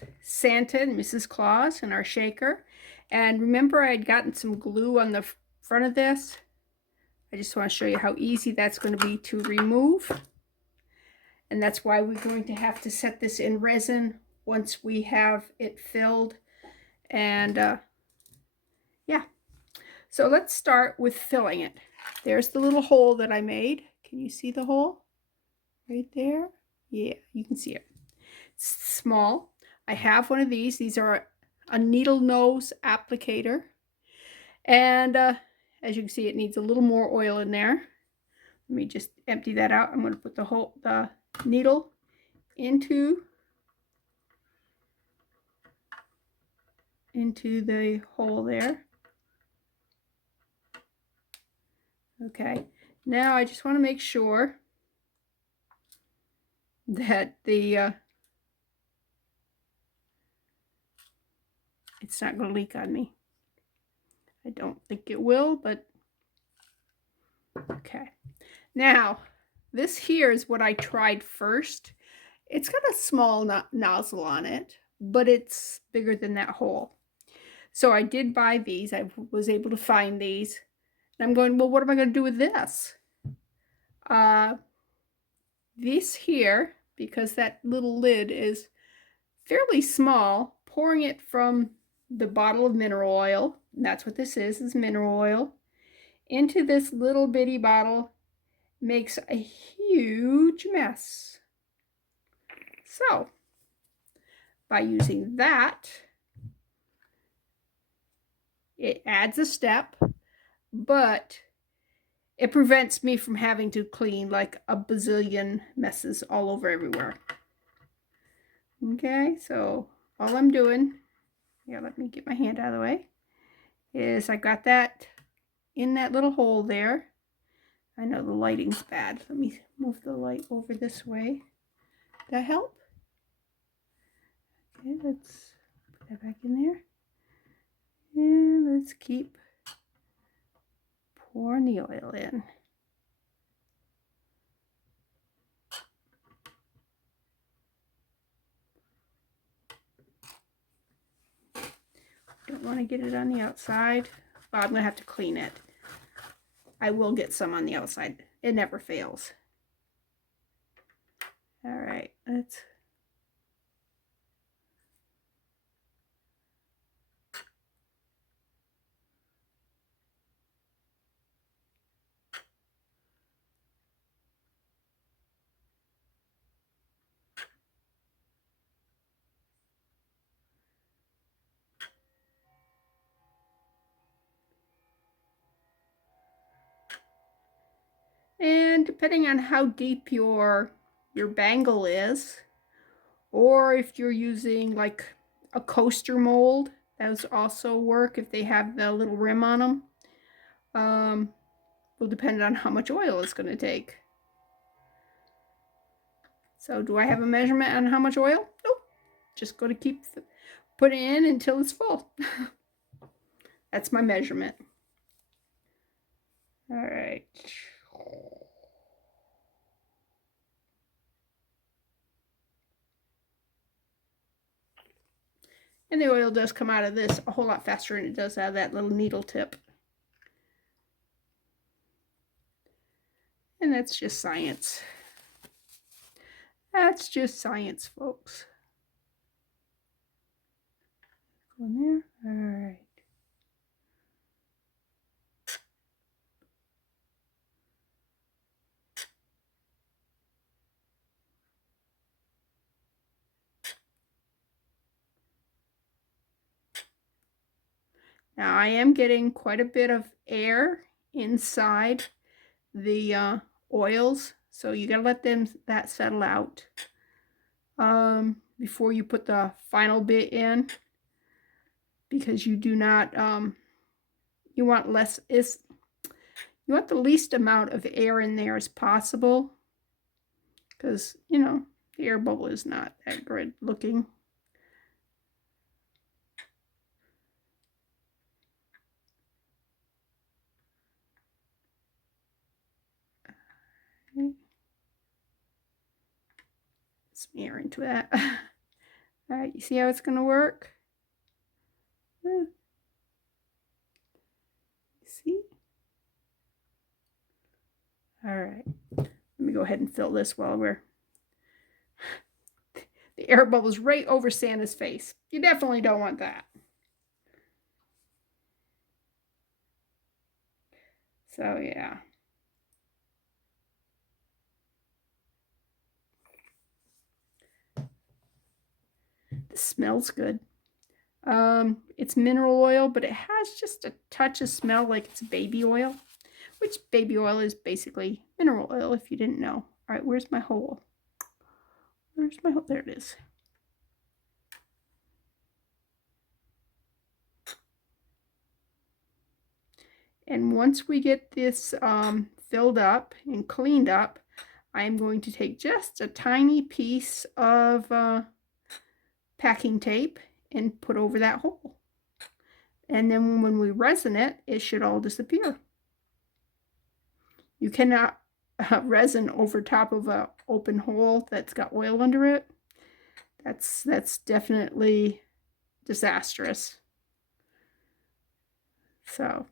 with Santa and Mrs. Claus and our shaker. And remember, I had gotten some glue on the front of this. I just want to show you how easy that's going to be to remove. And that's why we're going to have to set this in resin once we have it filled. And yeah, so let's start with filling it. There's the little hole that I made. Can you see the hole right there? Yeah, you can see it. It's small. I have one of these. These are a needle nose applicator. And as you can see, it needs a little more oil in there. Let me just empty that out. I'm going to put the needle into the hole there. Okay, now I just want to make sure that the it's not going to leak on me. I don't think it will, but okay. Now, this here is what I tried first. It's got a small nozzle on it, but it's bigger than that hole. So I did buy these. I was able to find these. And I'm going, well, what am I going to do with this? This here, because that little lid is fairly small, pouring it from the bottle of mineral oil, and that's what this is mineral oil, into this little bitty bottle makes a huge mess. So, by using that, it adds a step, but it prevents me from having to clean like a bazillion messes all over everywhere. Okay, so all I'm doing, yeah, let me get my hand out of the way, is I got that in that little hole there. I know the lighting's bad. Let me move the light over this way. That help? Okay, let's put that back in there. And let's keep pouring the oil in. Don't want to get it on the outside. Well, I'm going to have to clean it. I will get some on the outside. It never fails. All right, let's... And depending on how deep your bangle is, or if you're using like a coaster mold, those also work if they have the little rim on them. Will depend on how much oil it's going to take. So do I have a measurement on how much oil? Nope. Just going to keep putting it in until it's full. That's my measurement. All right. And the oil does come out of this a whole lot faster than it does out of that little needle tip. And that's just science. That's just science, folks. Go in there. All right. Now I am getting quite a bit of air inside the oils, so you gotta let that settle out before you put the final bit in, because you do not you want you want the least amount of air in there as possible, because you know the air bubble is not that good looking. Okay. Some air into that. All right, you see how it's going to work? See? All right, let me go ahead and fill this while we're... The air bubbles right over Santa's face. You definitely don't want that. So yeah. This smells good. It's mineral oil, but it has just a touch of smell like it's baby oil, which baby oil is basically mineral oil if you didn't know. All right, where's my hole? Where's my hole? There it is. And once we get this filled up and cleaned up, I'm going to take just a tiny piece of packing tape and put over that hole. And then when we resin it, it should all disappear. You cannot resin over top of an open hole that's got oil under it. That's definitely disastrous. So,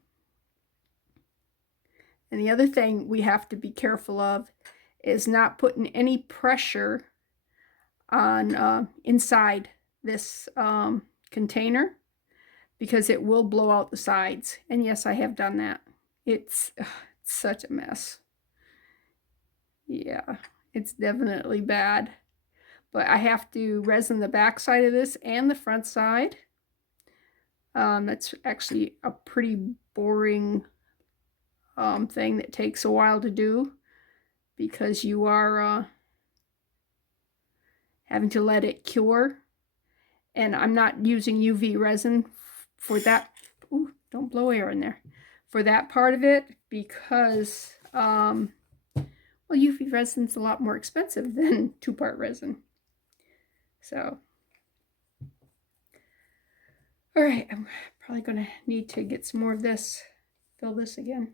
and the other thing we have to be careful of is not putting any pressure on inside this container, because it will blow out the sides. And yes, I have done that. It's such a mess. Yeah, it's definitely bad. But I have to resin the back side of this and the front side. That's actually a pretty boring thing that takes a while to do, because you are having to let it cure. And I'm not using UV resin for that. Ooh, don't blow air in there. For that part of it, because well, UV resin's a lot more expensive than 2-part resin. So, all right, I'm probably going to need to get some more of this, fill this again,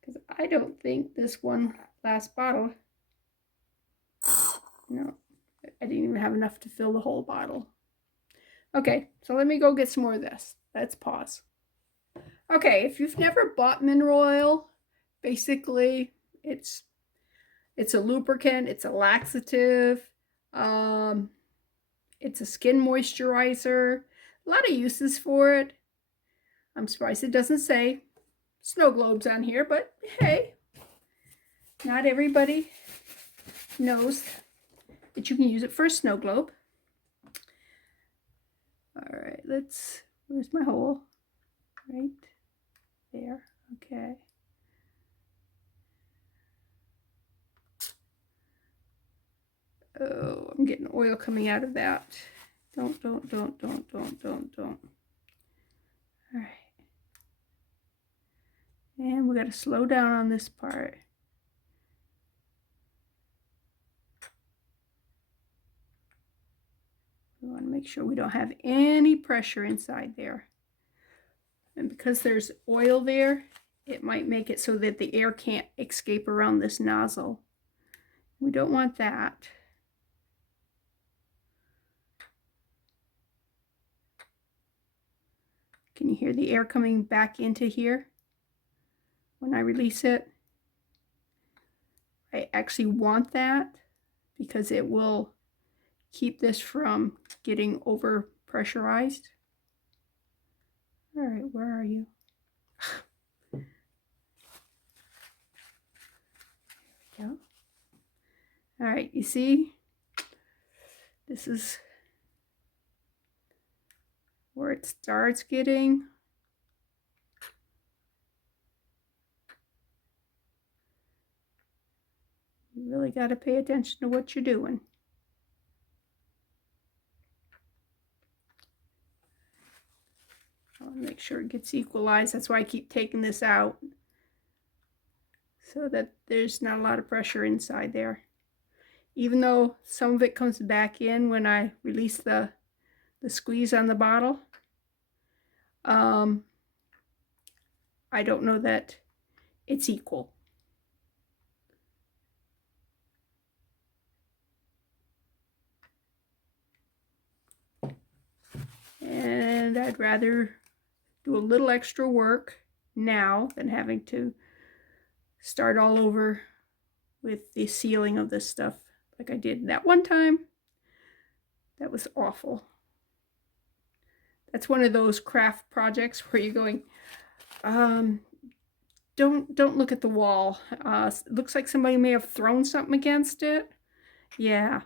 because I don't think this one last bottle, no, I didn't even have enough to fill the whole bottle. Okay, so let me go get some more of this. Let's pause. Okay, if you've never bought mineral oil, basically it's a lubricant, it's a laxative, it's a skin moisturizer, a lot of uses for it. I'm surprised it doesn't say snow globes on here, but hey, not everybody knows that you can use it for a snow globe. All right, where's my hole? Right there, okay. Oh, I'm getting oil coming out of that. Don't. All right. And we got to slow down on this part. We want to make sure we don't have any pressure inside there. And because there's oil there, it might make it so that the air can't escape around this nozzle. We don't want that. Can you hear the air coming back into here when I release it? I actually want that because it will keep this from getting over pressurized. All right, where are you? There we go. All right, you see, this is where it starts getting. You really got to pay attention to what you're doing. I want to make sure it gets equalized. That's why I keep taking this out, so that there's not a lot of pressure inside there. Even though some of it comes back in when I release the squeeze on the bottle, I don't know that it's equal. And I'd rather do a little extra work now than having to start all over with the sealing of this stuff like I did that one time. That was awful. That's one of those craft projects where you're going, don't look at the wall. It looks like somebody may have thrown something against it. Yeah.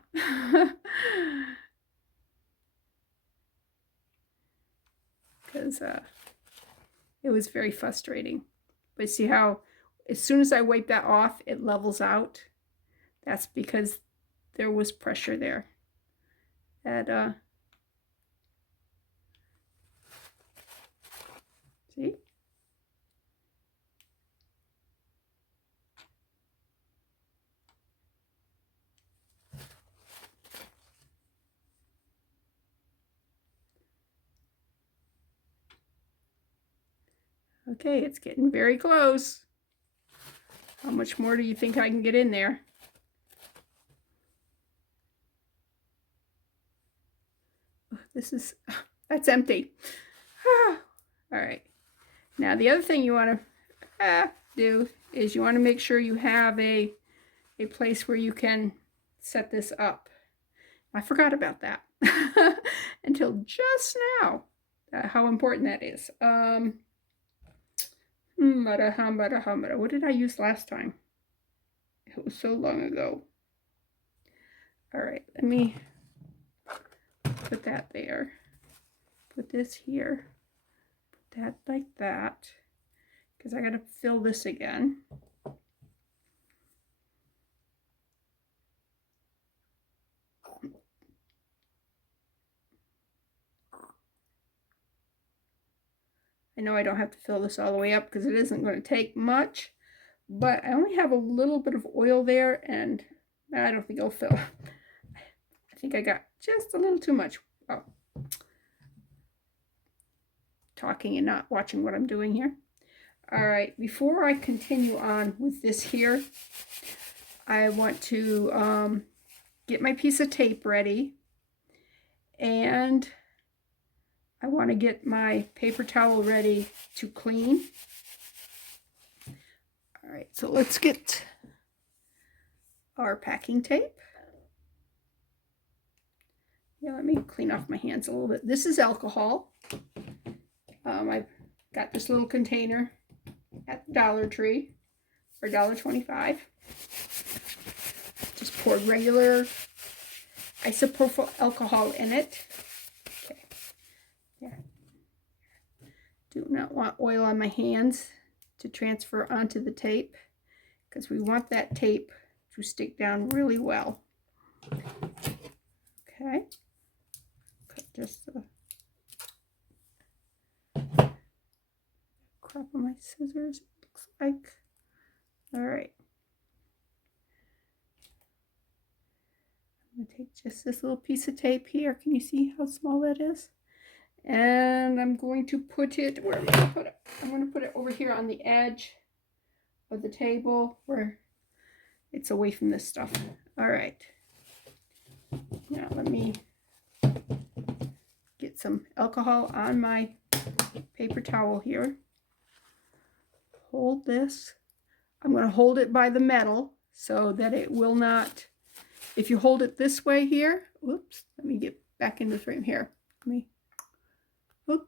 Because it was very frustrating. But see how as soon as I wipe that off, it levels out. That's because there was pressure there. That see? Okay, it's getting very close. How much more do you think I can get in there? That's empty. All right. Now the other thing you want to do is you want to make sure you have a place where you can set this up. I forgot about that until just now, how important that is. What did I use last time? It was so long ago. All right, let me put that there. Put this here. Put that like that. Because I got to fill this again. I know I don't have to fill this all the way up because it isn't going to take much, but I only have a little bit of oil there, and I don't think it'll fill. I think I got just a little too much. Oh. Talking and not watching what I'm doing here. All right, before I continue on with this here, I want to get my piece of tape ready, and I want to get my paper towel ready to clean. All right, so let's get our packing tape. Yeah, let me clean off my hands a little bit. This is alcohol. I've got this little container at Dollar Tree for $1.25. Just poured regular isopropyl alcohol in it. Okay. Yeah. Do not want oil on my hands to transfer onto the tape because we want that tape to stick down really well. Okay. Cut just the crap on my scissors, it looks like. All right. I'm going to take just this little piece of tape here. Can you see how small that is? And I'm going to put it, where am I going to put it? I'm going to put it over here on the edge of the table where it's away from this stuff. All right. Now let me get some alcohol on my paper towel here. Hold this. I'm going to hold it by the metal so that it will not, if you hold it this way here, whoops, let me get back in the frame here. Let me, oops,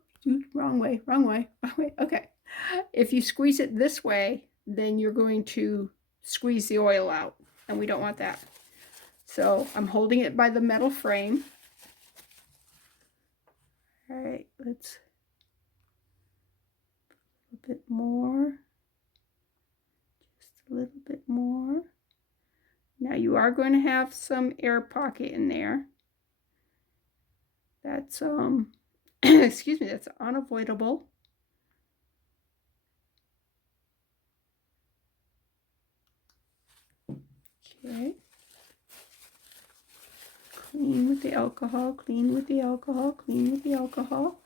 wrong way. Okay. If you squeeze it this way, then you're going to squeeze the oil out, and we don't want that. So I'm holding it by the metal frame. All right, let's a bit more. Just a little bit more. Now you are going to have some air pocket in there. That's excuse me, that's unavoidable. Okay. Clean with the alcohol, clean with the alcohol, clean with the alcohol.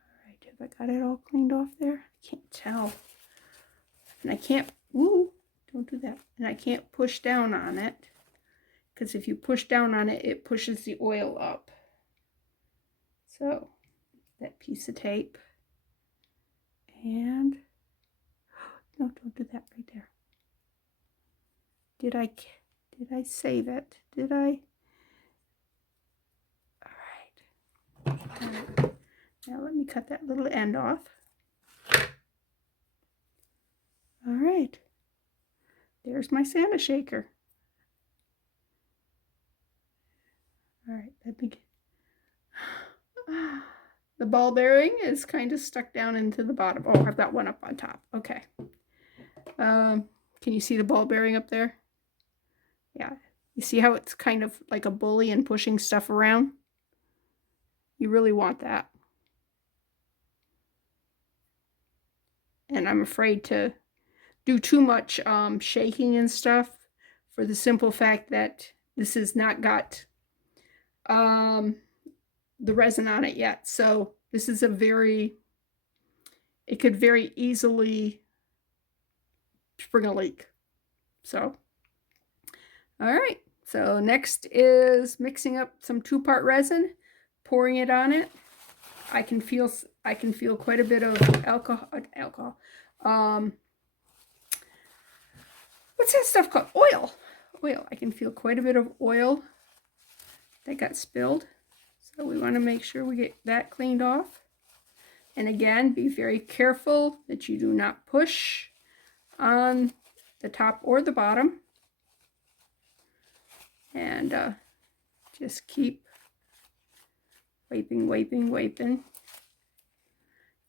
All right, have I got it all cleaned off there? I can't tell. And I can't, woo, don't do that. And I can't push down on it. because if you push down on it, it pushes the oil up. So that piece of tape, and no, don't do that right there. Did I save it? Did I? All right. Now let me cut that little end off. All right. There's my Santa shaker. All right, let me get... The ball bearing is kind of stuck down into the bottom. Oh, I've got one up on top. Okay. Can you see the ball bearing up there? Yeah. You see how it's kind of like a bully and pushing stuff around? You really want that. And I'm afraid to do too much shaking and stuff, for the simple fact that this has not got the resin on it yet. So this is it could very easily spring a leak. So, all right. So next is mixing up some 2-part resin, pouring it on it. I can feel quite a bit of alcohol. What's that stuff called? Oil. I can feel quite a bit of oil that got spilled. So we want to make sure we get that cleaned off. And again, be very careful that you do not push on the top or the bottom. And just keep wiping.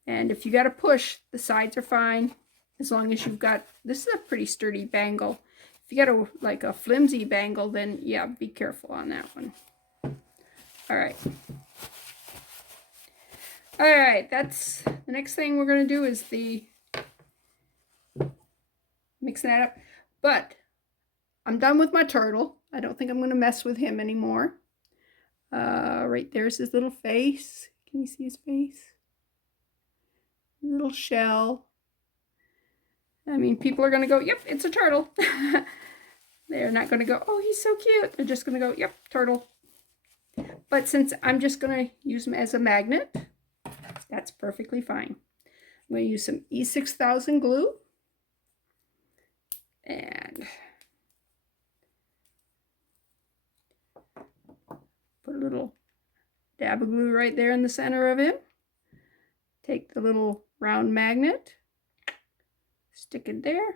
And if you got to push, the sides are fine. As long as you've got, this is a pretty sturdy bangle. If you got like a flimsy bangle, then yeah, be careful on that one. All right. All right, that's the next thing we're going to do is mixing that up. But I'm done with my turtle. I don't think I'm going to mess with him anymore. Right there's his little face. Can you see his face? Little shell. I mean, people are going to go, yep, it's a turtle. They're not going to go, oh, he's so cute. They're just going to go, yep, turtle. But since I'm just going to use him as a magnet, that's perfectly fine. I'm going to use some E6000 glue. And put a little dab of glue right there in the center of him. Take the little round magnet, stick it there,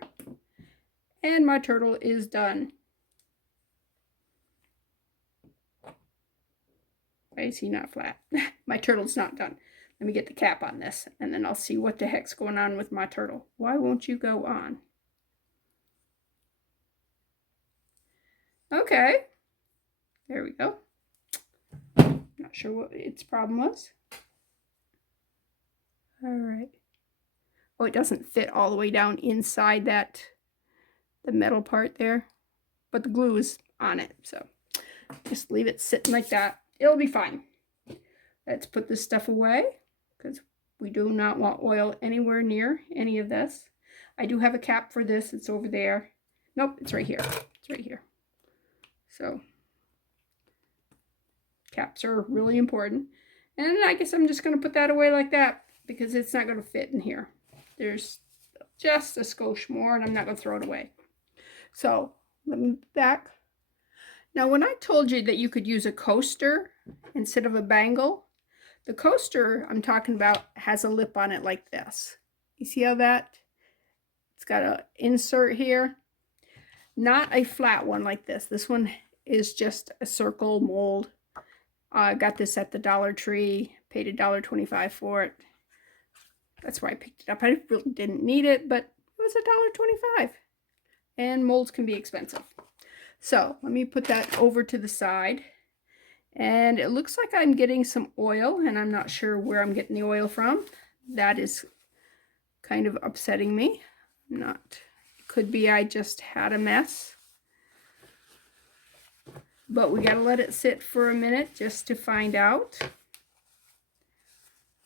and my turtle is done. Why is he not flat? My turtle's not done. Let me get the cap on this, and then I'll see what the heck's going on with my turtle. Why won't you go on? Okay, there we go. Not sure what its problem was. All right. Oh, it doesn't fit all the way down inside the metal part there, but the glue is on it, so just leave it sitting like that. It'll be fine. Let's put this stuff away because we do not want oil anywhere near any of this. I do have a cap for this. It's over there. Nope, it's right here. It's right here. So caps are really important. And I guess I'm just going to put that away like that because it's not going to fit in here. There's just a skosh more, and I'm not going to throw it away. So let me back. Now, when I told you that you could use a coaster instead of a bangle, the coaster I'm talking about has a lip on it like this. You see how that? It's got an insert here. Not a flat one like this. This one is just a circle mold. I got this at the Dollar Tree. Paid $1.25 for it. That's why I picked it up. I really didn't need it, but it was $1.25. And molds can be expensive. So let me put that over to the side. And it looks like I'm getting some oil, and I'm not sure where I'm getting the oil from. That is kind of upsetting me. It could be I just had a mess. But we gotta let it sit for a minute just to find out.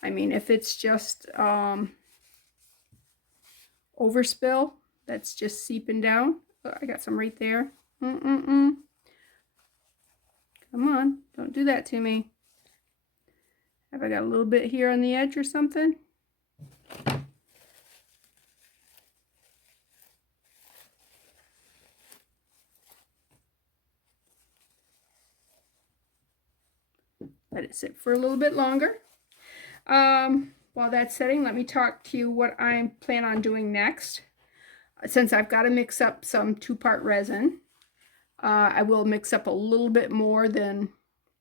I mean, if it's just overspill, that's just seeping down. Oh, I got some right there. Come on, don't do that to me. Have I got a little bit here on the edge or something? Let it sit for a little bit longer. While that's setting, let me talk to you what I plan on doing next. Since I've got to mix up some 2-part resin, I will mix up a little bit more than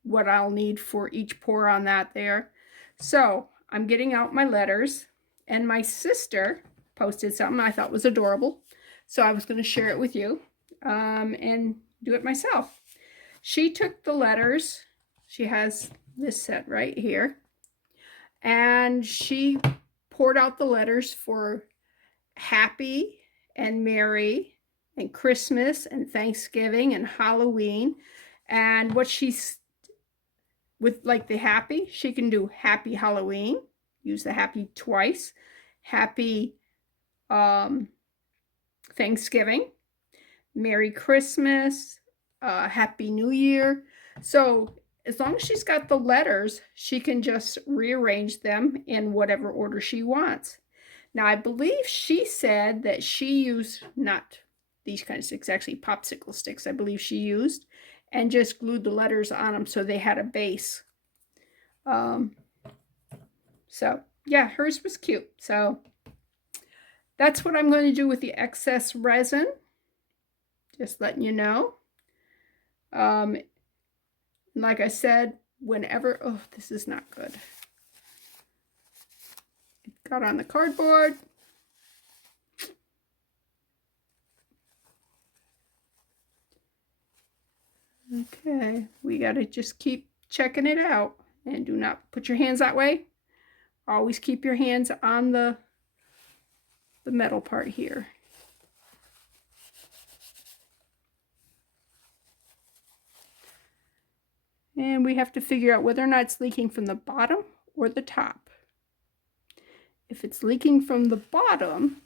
what I'll need for each pour on that there. So I'm getting out my letters, and my sister posted something I thought was adorable. So I was going to share it with you and do it myself. She took the letters. She has this set right here. And she poured out the letters for Happy and Merry and Christmas and Thanksgiving and Halloween. And what she's with, like the Happy, she can do Happy Halloween, use the Happy twice, Happy Thanksgiving, Merry Christmas, Happy New Year. So as long as she's got the letters, she can just rearrange them in whatever order she wants. Now, I believe she said that she used, not these kind of sticks, actually popsicle sticks, I believe she used, and just glued the letters on them so they had a base. So, yeah, hers was cute. So, that's what I'm going to do with the excess resin. Just letting you know. Like I said, whenever, oh, this is not good. It got on the cardboard. Okay, we got to just keep checking it out, and do not put your hands that way. Always keep your hands on the metal part here. And we have to figure out whether or not it's leaking from the bottom or the top. If it's leaking from the bottom,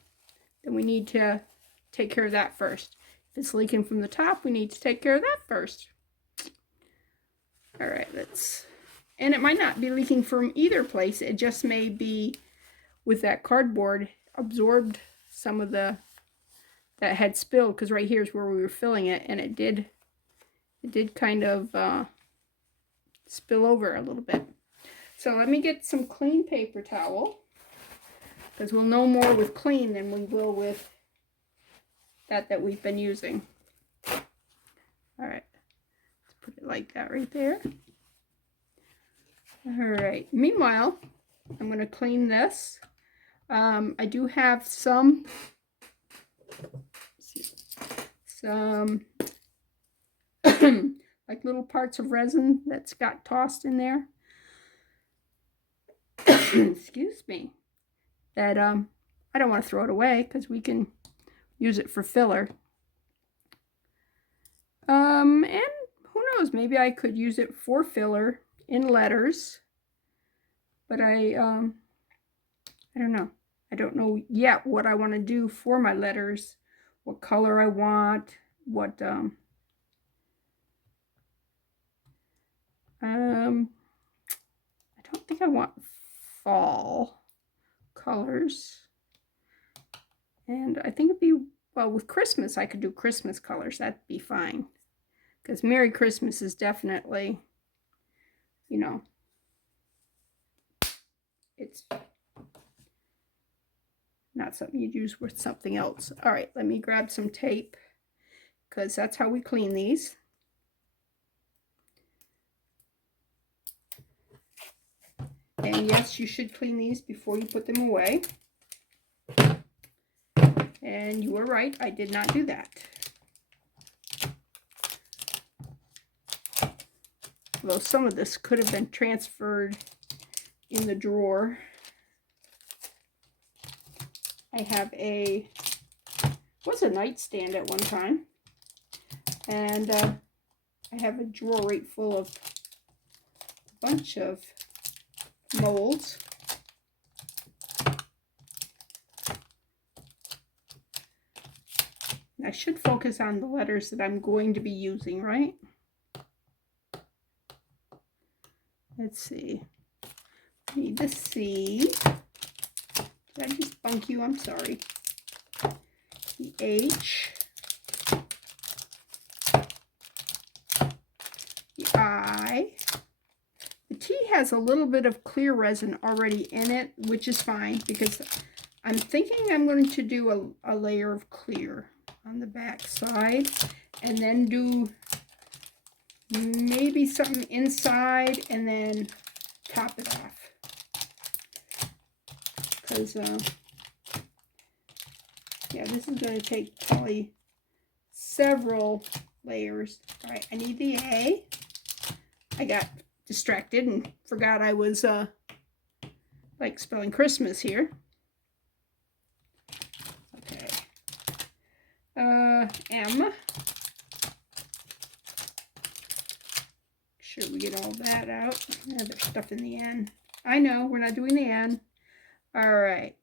then we need to take care of that first. If it's leaking from the top, we need to take care of that first. All right, and it might not be leaking from either place. It just may be with that cardboard absorbed some of that had spilled, because right here is where we were filling it, and it did kind of spill over a little bit. So let me get some clean paper towel, because we'll know more with clean than we will with that we've been using. All right, let's put it like that right there. All right, meanwhile, I'm going to clean this. I do have some like little parts of resin that's got tossed in there. Excuse me. That I don't want to throw it away, because we can use it for filler. And who knows, maybe I could use it for filler in letters. But I don't know. I don't know yet what I want to do for my letters, what color I want, what I don't think I want fall colors. And I think it'd be, well, with Christmas, I could do Christmas colors. That'd be fine. Because Merry Christmas is definitely, you know, it's not something you'd use with something else. All right, let me grab some tape, because that's how we clean these. And yes, you should clean these before you put them away. And you were right, I did not do that. Although some of this could have been transferred in the drawer. I have was a nightstand at one time. And I have a drawer right full of a bunch of molds. I should focus on the letters that I'm going to be using, right? let's see. I need the C. Did I just bunk you? I'm sorry. The H. The I. The T has a little bit of clear resin already in it, which is fine because I'm thinking I'm going to do a layer of clear on the back side and then do maybe something inside and then top it off. Because, yeah, this is going to take probably several layers. All right, I need the A. I got distracted and forgot I was, like, spelling Christmas here. Okay. M. Sure we get all that out. Yeah, there's stuff in the N. I know, we're not doing the N. All right.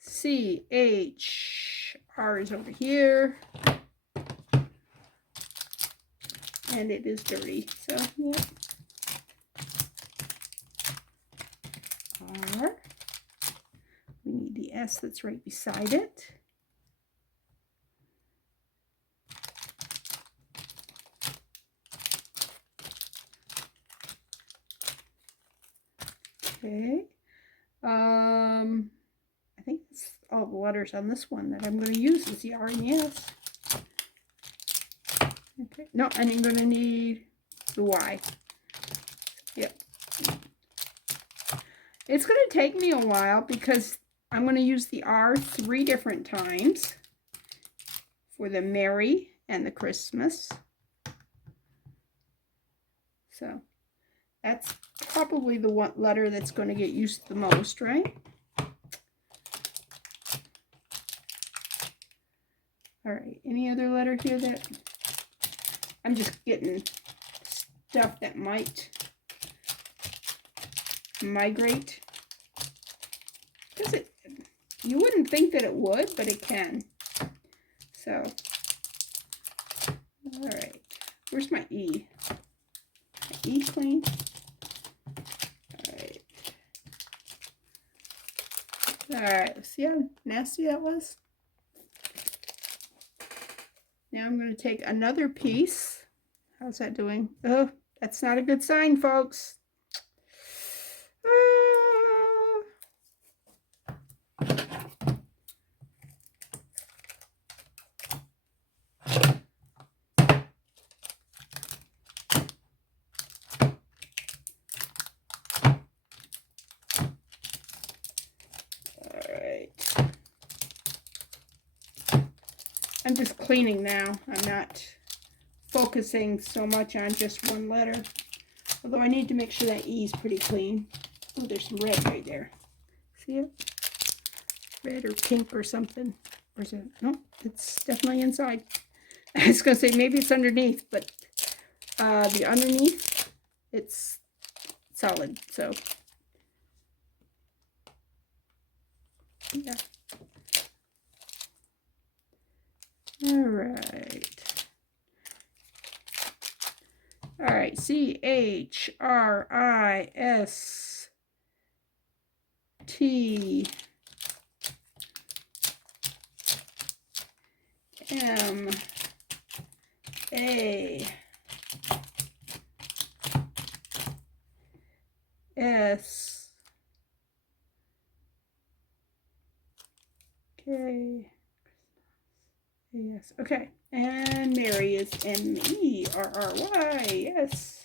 C, H, R is over here. And it is dirty, so, yeah. R. We need the S that's right beside it. Okay. I think that's all the letters on this one that I'm going to use is the R and the S. Okay. No, and I'm going to need the Y. Yep. It's going to take me a while because I'm going to use the R 3 different times for the Merry and the Christmas. So that's probably the one letter that's going to get used the most, right? All right, any other letter here that I'm just getting stuff that might migrate? Because you wouldn't think that it would, but it can. So, all right, where's my E? My E clean. All right, see how nasty that was? Now I'm going to take another piece. How's that doing? Oh, that's not a good sign, folks. I'm just cleaning now. I'm not focusing so much on just one letter. Although I need to make sure that E is pretty clean. Oh, there's some red right there. See it? Red or pink or something. Or is it? No, it's definitely inside. I was going to say maybe it's underneath, but the underneath, it's solid. So, yeah. All right. All right. CHRIST MAS K. Yes. Okay. And Mary is MERRY. Yes.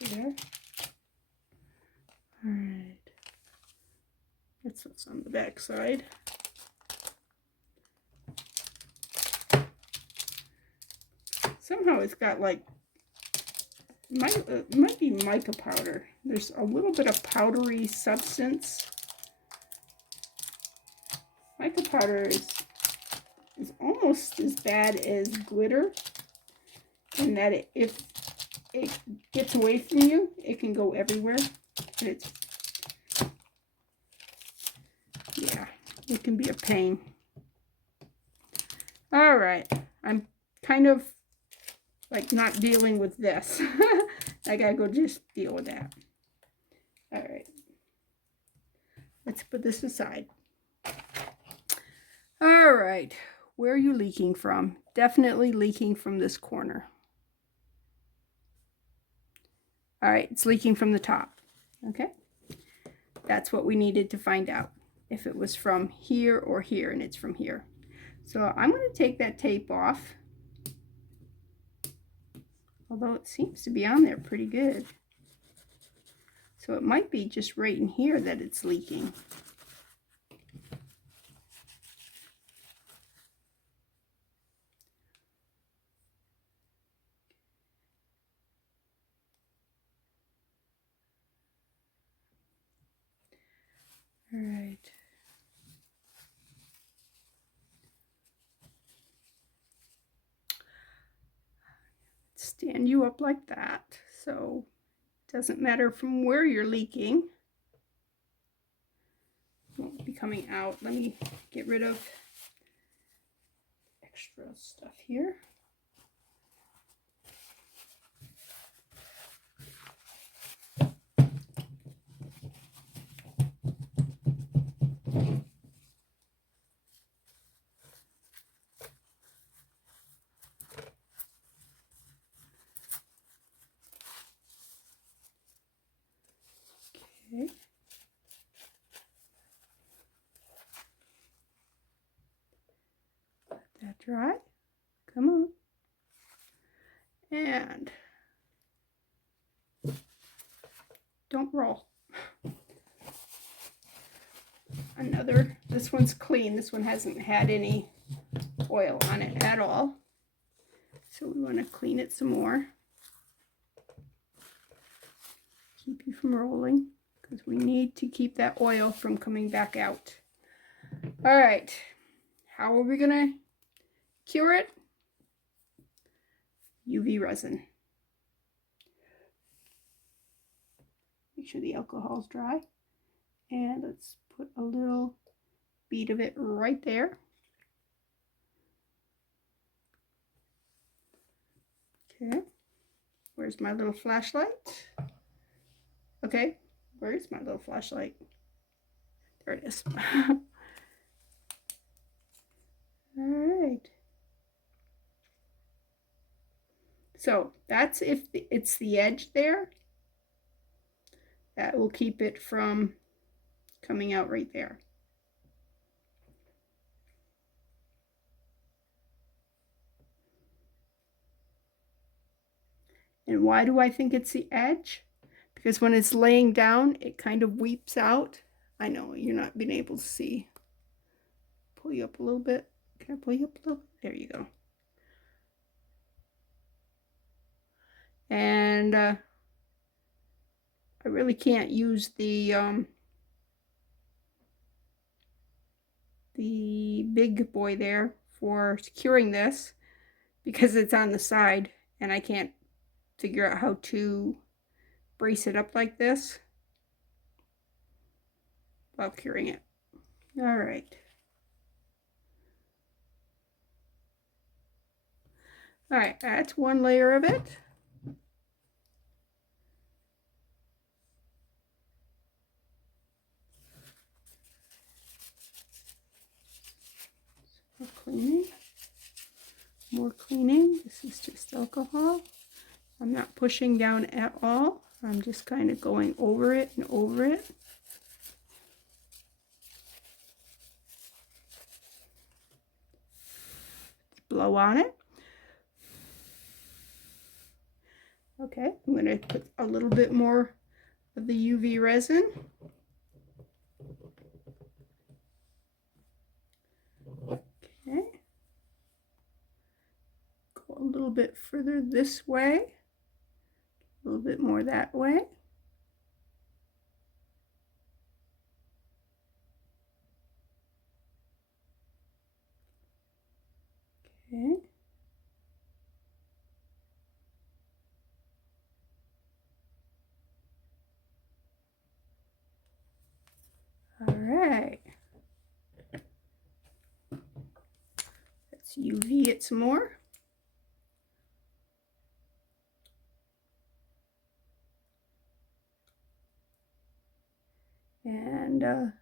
There. All right. That's what's on the back side. Somehow it's got like, might be mica powder. There's a little bit of powdery substance. Mica powder is almost as bad as glitter, in that if it gets away from you, it can go everywhere. And It can be a pain. All right, I'm kind of like not dealing with this. I gotta go just deal with that. All right, let's put this aside. All right, where are you leaking from? Definitely leaking from this corner. All right, it's leaking from the top. Okay, that's what we needed to find out, if it was from here or here, and it's from here. So I'm going to take that tape off, although it seems to be on there pretty good. So it might be just right in here that it's leaking. All right. Stand you up like that, so it doesn't matter from where you're leaking. It won't be coming out. Let me get rid of extra stuff here. Okay. Let that dry. Come on. And don't roll. Another, this one's clean. This one hasn't had any oil on it at all. So we want to clean it some more. Keep you from rolling, because we need to keep that oil from coming back out. All right, how are we gonna cure it? UV resin. Make sure the alcohol's dry. And let's put a little bead of it right there. Okay, where's my little flashlight? Okay, where's my little flashlight? There it is. All right. So that's if it's the edge there. That will keep it from coming out right there. And why do I think it's the edge? Because when it's laying down, it kind of weeps out. I know you're not being able to see. Pull you up a little bit. Can I pull you up a little bit? There you go. And I really can't use the big boy there for securing this because it's on the side and I can't figure out how to brace it up like this while curing it. All right. All right, that's one layer of it. More cleaning. More cleaning. This is just alcohol. I'm not pushing down at all. I'm just kind of going over it and over it. Blow on it. Okay, I'm going to put a little bit more of the UV resin. Okay. Go a little bit further this way. A little bit more that way. Okay. All right. Let's UV it some more. And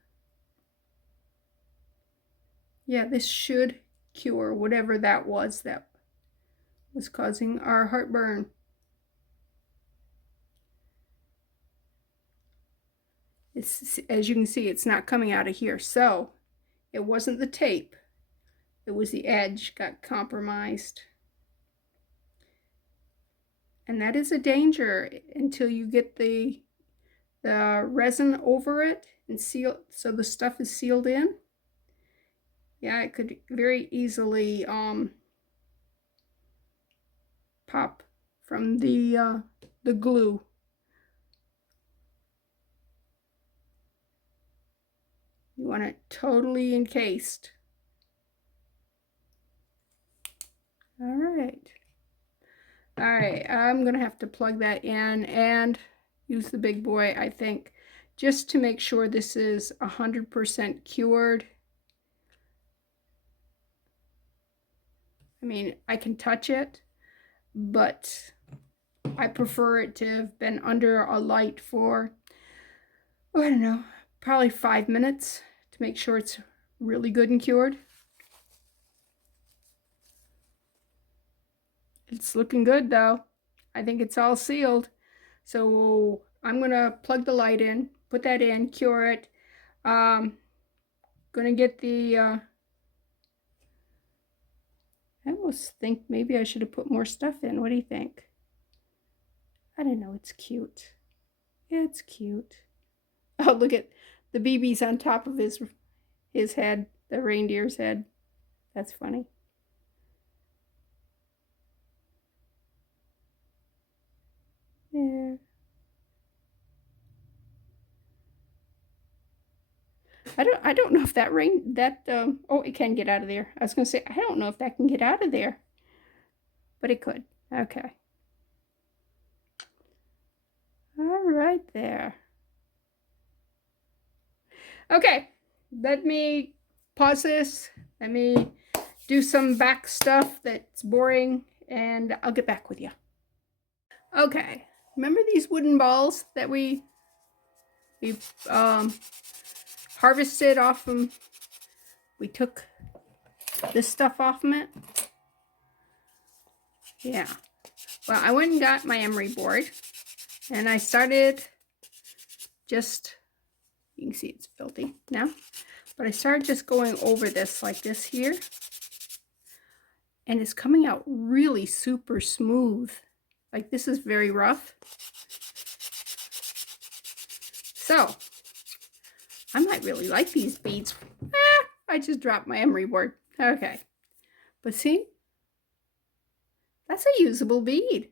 yeah, this should cure whatever that was causing our heartburn. It's, as you can see, it's not coming out of here. So it wasn't the tape. It was the edge got compromised. And that is a danger until you get the resin over it and seal, so the stuff is sealed in. Yeah, it could very easily pop from the glue. You want it totally encased. All right. All right, I'm gonna have to plug that in and use the big boy, I think, just to make sure this is 100% cured. I mean, I can touch it, but I prefer it to have been under a light for, oh, I don't know, probably 5 minutes to make sure it's really good and cured. It's looking good though. I think it's all sealed. So I'm gonna plug the light in, put that in, cure it. Gonna get the, I almost think maybe I should have put more stuff in. What do you think? I don't know, it's cute. It's cute. Oh, look at the BB's on top of his head, the reindeer's head. That's funny. Yeah. I don't know if that oh, it can get out of there. I was gonna say, I don't know if that can get out of there, but it could. Okay. All right there. Okay, let me pause this. Let me do some back stuff that's boring, and I'll get back with you. Okay, remember these wooden balls that we harvested off them? We took this stuff off them it. Yeah. Well, I went and got my emery board, and I started just, you can see it's filthy now, but I started just going over this like this here, and it's coming out really super smooth. Like, this is very rough. So I might really like these beads. I just dropped my emery board. Okay, but see, that's a usable bead.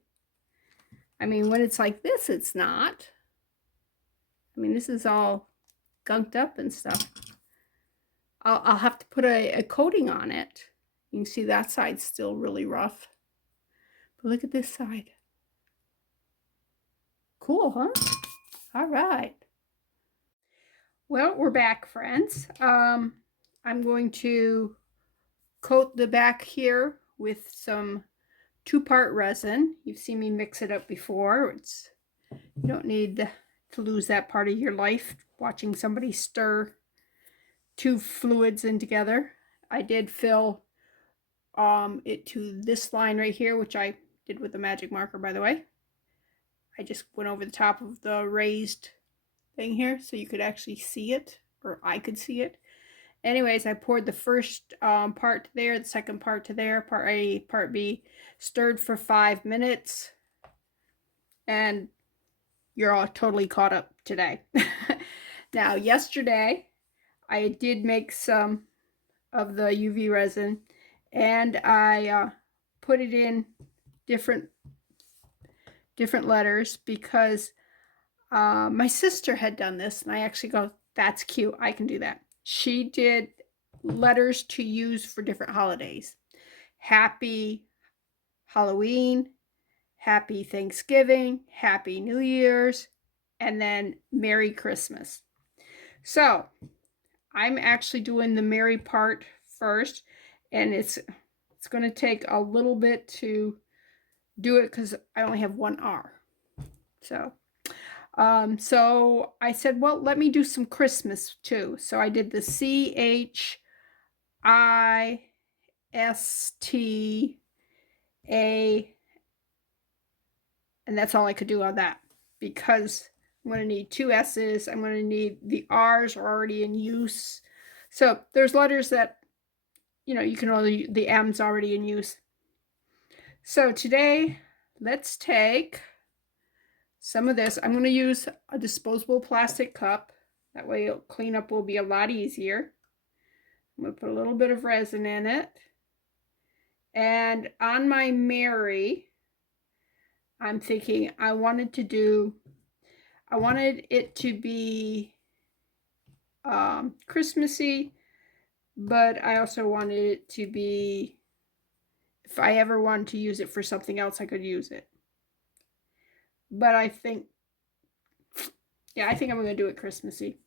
I mean, when it's like this, it's not. I mean, this is all gunked up and stuff. I'll have to put a coating on it. You can see that side's still really rough. But look at this side. Cool, huh? All right. Well, we're back, friends. I'm going to coat the back here with some 2-part resin. You've seen me mix it up before. You don't need to lose that part of your life watching somebody stir 2 fluids in together. I did fill it to this line right here, which I did with a magic marker, by the way. I just went over the top of the raised thing here so you could actually see it, or I could see it. Anyways, I poured the first part to there, the second part to there, part A, part B, stirred for 5 minutes, and you're all totally caught up today. Now, yesterday, I did make some of the UV resin, and I put it in different letters because my sister had done this, and I actually go, that's cute, I can do that. She did letters to use for different holidays. Happy Halloween, Happy Thanksgiving, Happy New Year's, and then Merry Christmas. So I'm actually doing the Merry part first, and it's It's going to take a little bit to do it because I only have one R. So I said, well, let me do some Christmas too. So I did the CHISTA, and that's all I could do on that because I'm going to need two S's. I'm going to need the R's are already in use. So there's letters that, you know, you can only, the M's already in use. So today, let's take some of this. I'm going to use a disposable plastic cup. That way cleanup will be a lot easier. I'm going to put a little bit of resin in it. And on my Mary, I'm thinking I wanted it to be Christmassy, but I also wanted it to be, if I ever wanted to use it for something else, I could use it. But I think I'm going to do it Christmassy.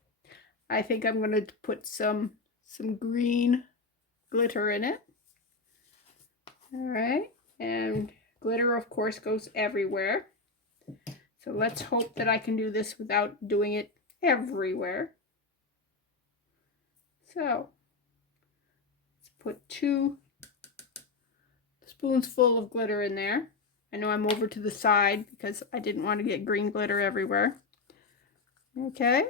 I think I'm going to put some green glitter in it. All right, and glitter, of course, goes everywhere. So let's hope that I can do this without doing it everywhere. So let's put 2 spoonsful of glitter in there. I know I'm over to the side because I didn't want to get green glitter everywhere. Okay.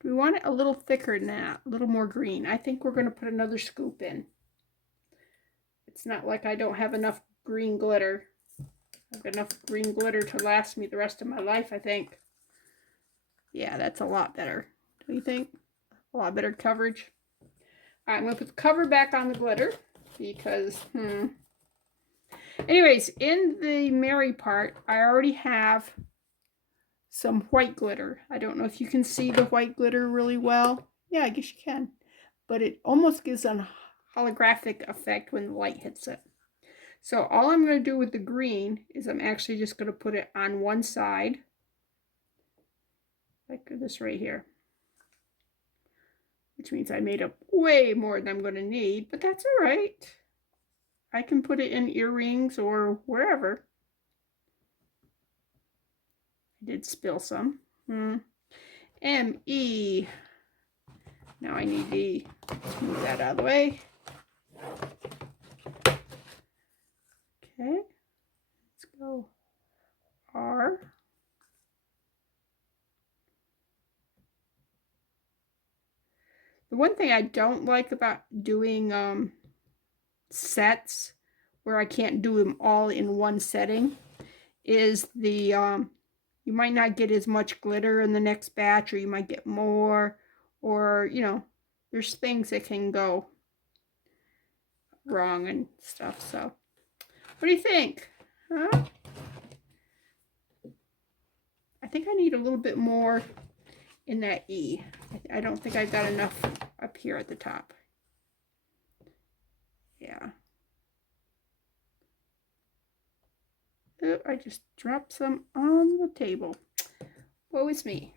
Do we want it a little thicker than that? A little more green? I think we're going to put another scoop in. It's not like I don't have enough green glitter. I've got enough green glitter to last me the rest of my life, I think. Yeah, that's a lot better. Don't you think? A lot better coverage. All right, I'm going to put the cover back on the glitter because, Anyways, in the Mary part, I already have some white glitter. I don't know if you can see the white glitter really well. Yeah, I guess you can. But it almost gives a holographic effect when the light hits it. So all I'm going to do with the green is I'm actually just going to put it on one side. Like this right here. Which means I made up way more than I'm going to need, but that's all right. I can put it in earrings or wherever. I did spill some. M-E. Now I need E. Let's move that out of the way. Okay. Let's go R. The one thing I don't like about doing sets where I can't do them all in one setting is the you might not get as much glitter in the next batch, or you might get more, or you know, there's things that can go wrong and stuff. So what do you think? Huh? I think I need a little bit more in that E. I don't think I got enough up here at the top. Yeah. Oh, I just dropped some on the table. Woe is me.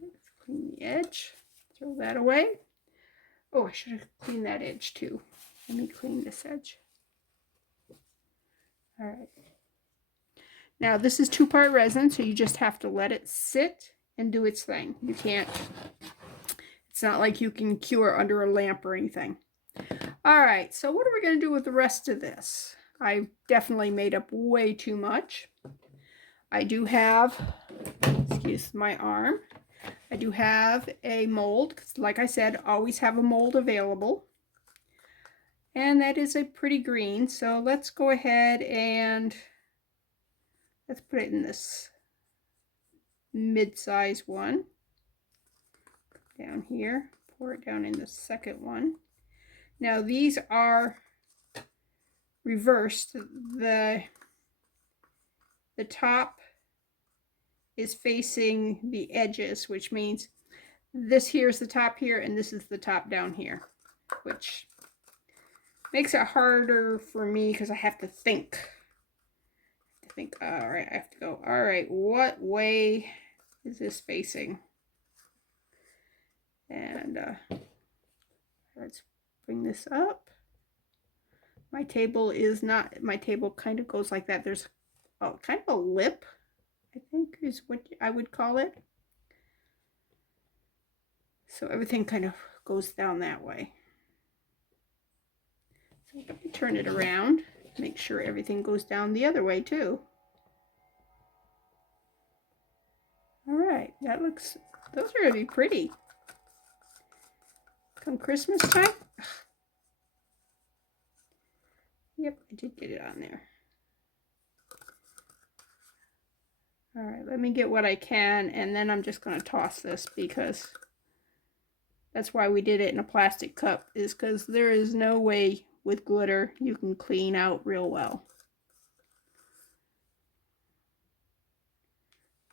Let's clean the edge. Throw that away. Oh, I should have cleaned that edge too. Let me clean this edge. All right. Now this is 2-part resin, so you just have to let it sit and do its thing. You can't, it's not like you can cure under a lamp or anything. All right, so what are we going to do with the rest of this? I definitely made up way too much. I do have, excuse my arm, I do have a mold, because like I said, always have a mold available. And that is a pretty green, so let's go ahead and let's put it in this mid-size one. Down here, pour it down in the second one. Now these are reversed. The top is facing the edges, which means this here is the top here and this is the top down here, which makes it harder for me because I have to think think, all right, I have to go. All right, what way is this facing? And let's bring this up. My table is not, my table kind of goes like that. There's kind of a lip, I think is what I would call it. So everything kind of goes down that way. So let me turn it around, make sure everything goes down the other way too. All right, that looks, those are gonna be pretty. Come Christmas time. Yep, I did get it on there. All right, let me get what I can, and then I'm just gonna toss this because that's why we did it in a plastic cup, is because there is no way with glitter you can clean out real well.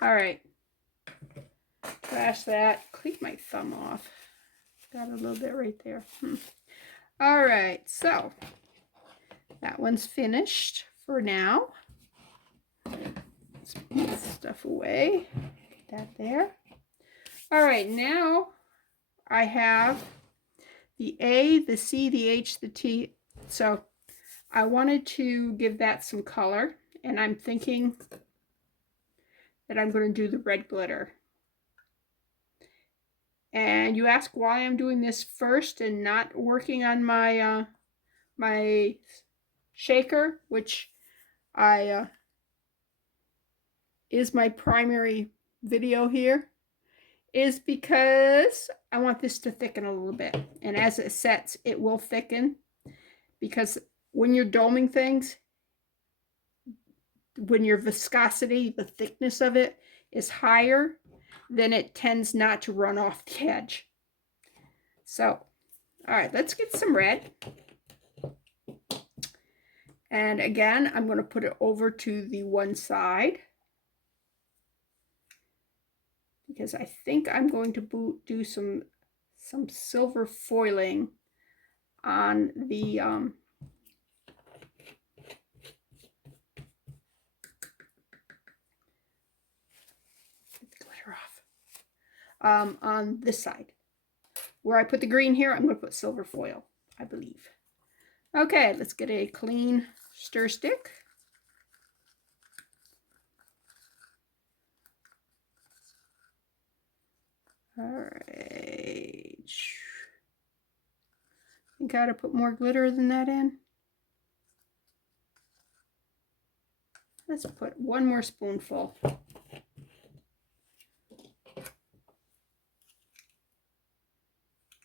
All right, trash that, clean my thumb off. Got a little bit right there. All right, so that one's finished for now. Let's put this stuff away. Put that there. All right, now I have the A, the C, the H, the T. So I wanted to give that some color, and I'm thinking that I'm going to do the red glitter. And you ask why I'm doing this first and not working on my my shaker, which I is my primary video here, is because I want this to thicken a little bit. And as it sets, it will thicken, because when you're doming things, when your viscosity, the thickness of it is higher, then it tends not to run off the edge. So, all right, let's get some red. And again, I'm going to put it over to the one side, because I think I'm going to do some silver foiling on the glitter off. On this side. Where I put the green here, I'm going to put silver foil, I believe. Okay, let's get a clean stir stick. All right. Think I ought to put more glitter than that in. Let's put one more spoonful.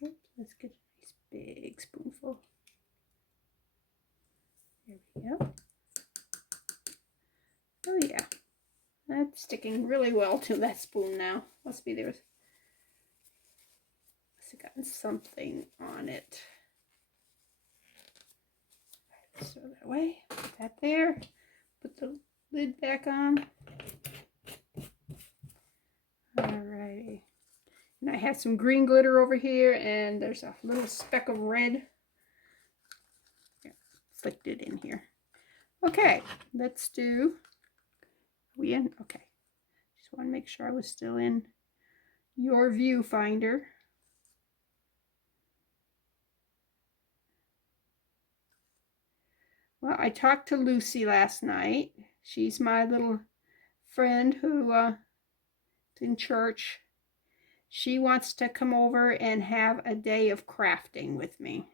Oops, let's get a nice big spoonful. There we go. Oh yeah, that's sticking really well to that spoon now. Must be there. Must have gotten something on it. Right, throw that away. Put that there. Put the lid back on. Alrighty. And I have some green glitter over here, and there's a little speck of red. Here, flicked it in here. Okay, let's do. Are we in? Okay. Just want to make sure I was still in your viewfinder. Well, I talked to Lucy last night. She's my little friend who is in church. She wants to come over and have a day of crafting with me.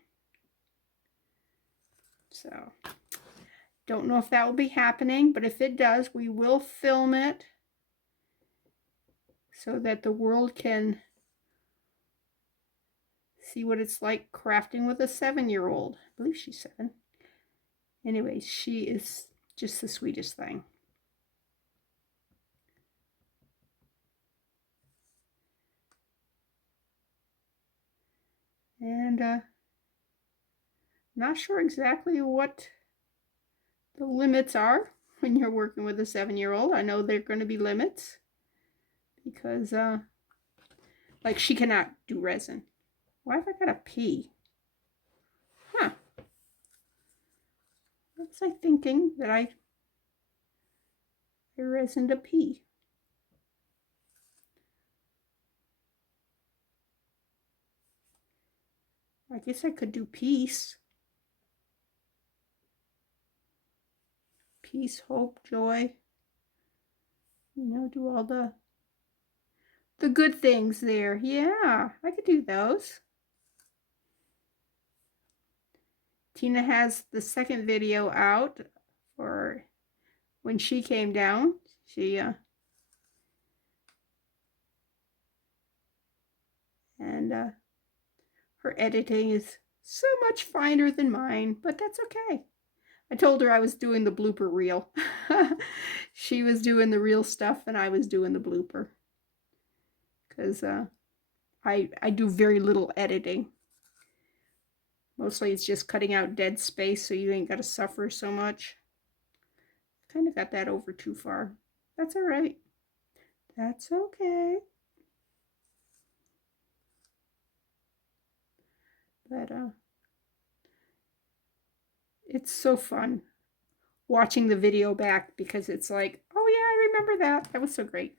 So, don't know if that will be happening, but if it does, we will film it so that the world can see what it's like crafting with a 7-year-old. I believe she's 7. Anyway, she is just the sweetest thing. And not sure exactly what the limits are when you're working with a 7-year-old. I know there are going to be limits because, like, she cannot do resin. Why have I got a P? Huh. What's I thinking that I I resined a P. I guess I could do peace. Peace, hope, joy. You know, do all the good things there. Yeah, I could do those. Tina has the second video out for when she came down. She and her editing is so much finer than mine, but that's okay. I told her I was doing the blooper reel. She was doing the real stuff and I was doing the blooper. Because I do very little editing. Mostly it's just cutting out dead space so you ain't got to suffer so much. Kind of got that over too far. That's all right. That's okay. But it's so fun watching the video back because it's like, oh yeah, I remember that. That was so great.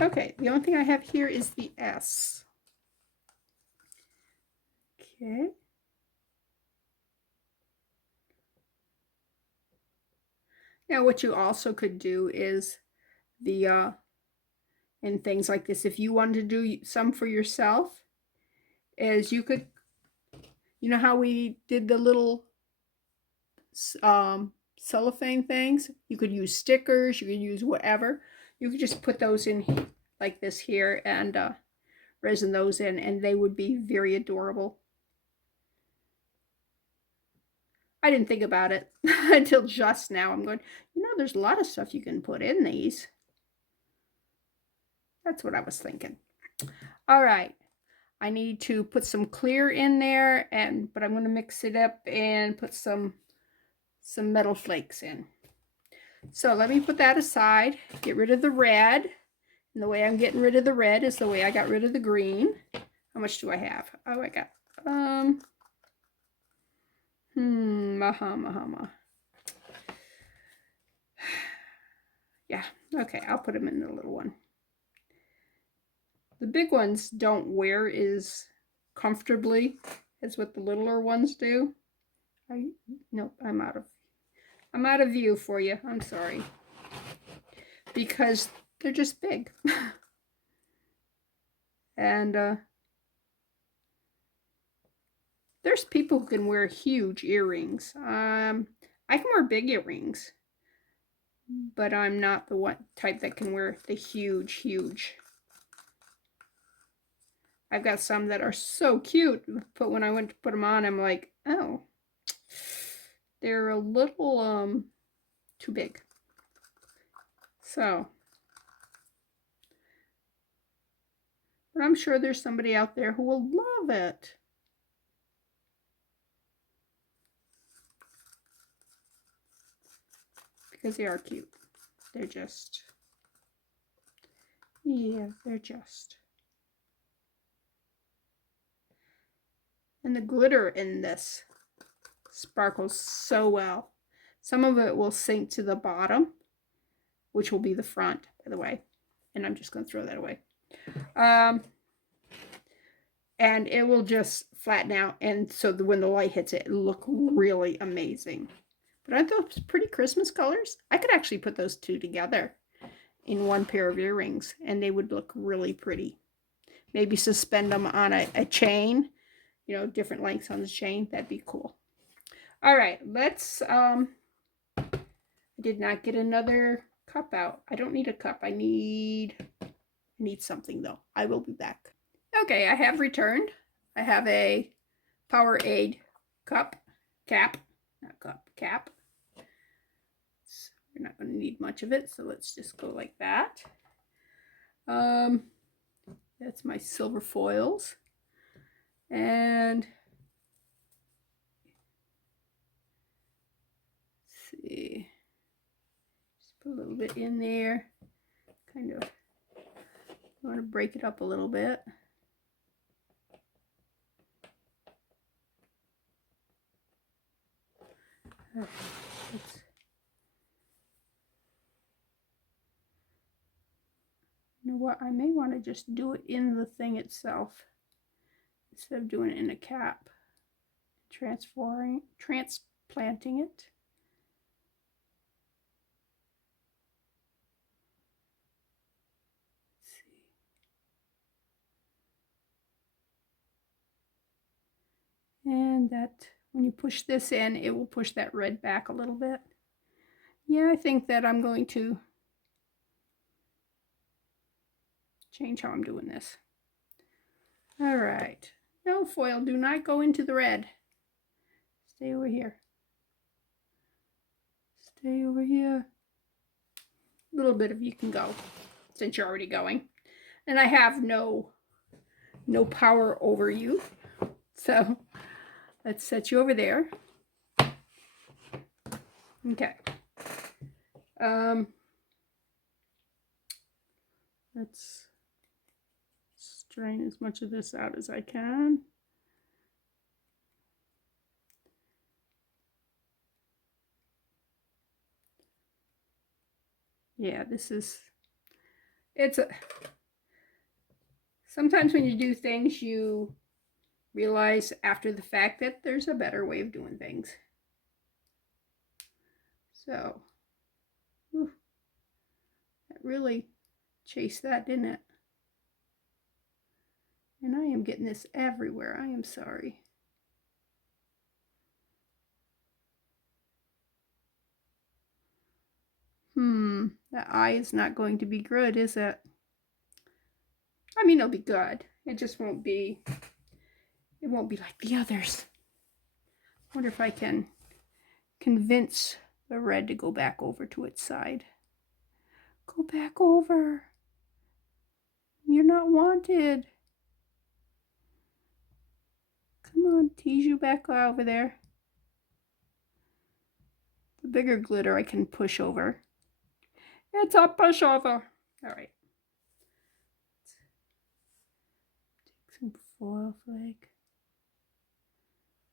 Okay, the only thing I have here is the S. Okay. Now what you also could do is the in things like this, if you wanted to do some for yourself, is you could, you know how we did the little cellophane things? You could use stickers, you could use whatever. You could just put those in like this here and resin those in, and they would be very adorable. I didn't think about it until just now. I'm going, you know, there's a lot of stuff you can put in these. That's what I was thinking. All right. I need to put some clear in there, but I'm going to mix it up and put some metal flakes in. So let me put that aside, get rid of the red. And the way I'm getting rid of the red is the way I got rid of the green. How much do I have? Oh, I got, yeah, okay, I'll put them in the little one. The big ones don't wear as comfortably as what the littler ones do. Nope, I'm out of view for you. I'm sorry. Because they're just big. And there's people who can wear huge earrings. I can wear big earrings, but I'm not the one type that can wear the huge. I've got some that are so cute, but when I went to put them on, I'm like, oh, they're a little too big. So, but I'm sure there's somebody out there who will love it. Because they are cute. They're just, yeah, they're just. And the glitter in this sparkles so well. Some of it will sink to the bottom, which will be the front, by the way. And I'm just going to throw that away. And it will just flatten out. And so when the light hits it, it'll look really amazing. But aren't those pretty Christmas colors? I could actually put those two together in one pair of earrings, and they would look really pretty. Maybe suspend them on a chain, you know, different lengths on the chain. That'd be cool. All right, let's, I did not get another cup out. I don't need a cup. I need something though. I will be back. Okay, I have returned. I have a Powerade cap. Not cup, cap. So we're not going to need much of it, so let's just go like that. That's my silver foils. And let's see. Just put a little bit in there. Kind of want to break it up a little bit. what, I may want to just do it in the thing itself instead of doing it in a cap. Transplanting it. And that, when you push this in, it will push that red back a little bit. Yeah, I think that I'm going to change how I'm doing this. All right. No, foil, do not go into the red. Stay over here. Stay over here. A little bit of you can go, since you're already going. And I have no power over you. So let's set you over there. Okay. Let's strain as much of this out as I can. Yeah, sometimes when you do things, you realize after the fact that there's a better way of doing things. So, that really chased that, didn't it? And I am getting this everywhere. I am sorry. That eye is not going to be good, is it? I mean, it'll be good. It just won't be, it won't be like the others. I wonder if I can convince the red to go back over to its side. Go back over. You're not wanted. Come on, tease you back over there. The bigger glitter I can push over. It's a pushover. All right. Take some foil flake.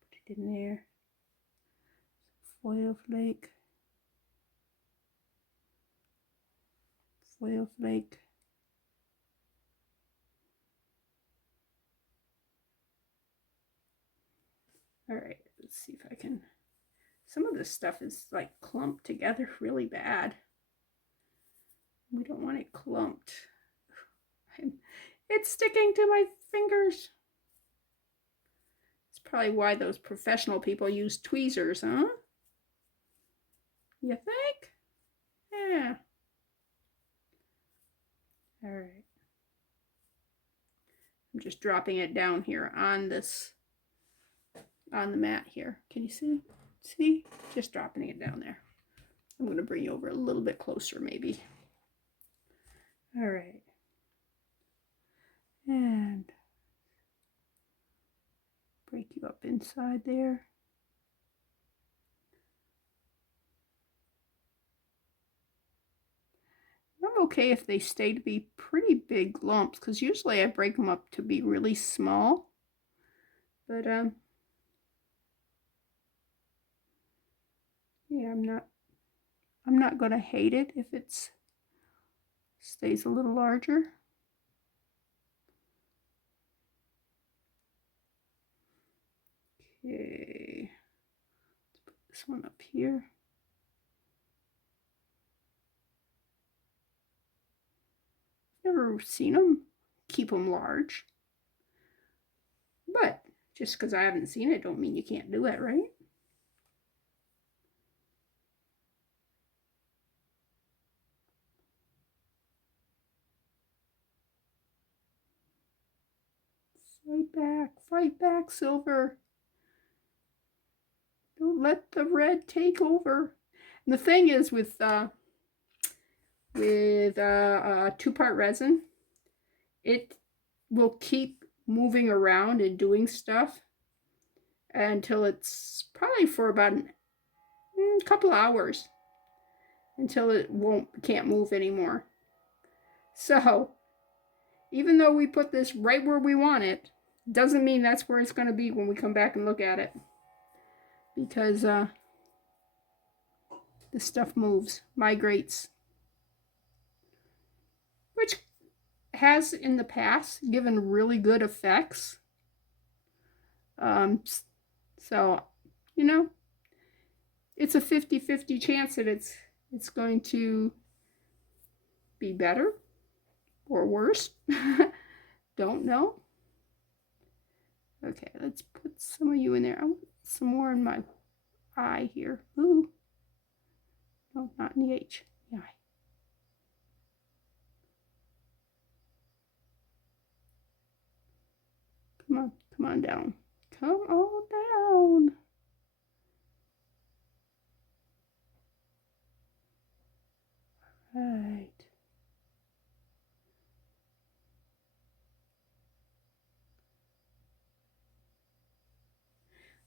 Put it in there. Foil flake. Foil flake. All right, let's see if I can. Some of this stuff is like clumped together really bad. We don't want it clumped. It's sticking to my fingers. It's probably why those professional people use tweezers, huh? You think? Yeah. All right. I'm just dropping it down here on the mat here. Can you see? See? Just dropping it down there. I'm going to bring you over a little bit closer maybe. All right. And break you up inside there. I'm okay if they stay to be pretty big lumps, because usually I break them up to be really small. But yeah, I'm not gonna hate it if it stays a little larger. Okay, let's put this one up here. Never seen them keep them large, but just because I haven't seen it don't mean you can't do it, right? Fight back, Silver. Don't let the red take over. And the thing is with two-part resin, it will keep moving around and doing stuff until it's probably for about a couple hours, until it can't move anymore. So even though we put this right where we want it, doesn't mean that's where it's going to be when we come back and look at it, because this stuff moves, migrates, which has in the past given really good effects. So, you know, it's a 50-50 chance that it's going to be better or worse. Don't know. Okay, let's put some of you in there. I want some more in my eye here. Ooh. No, not in the H. The eye. Come on down. Come on down. Right.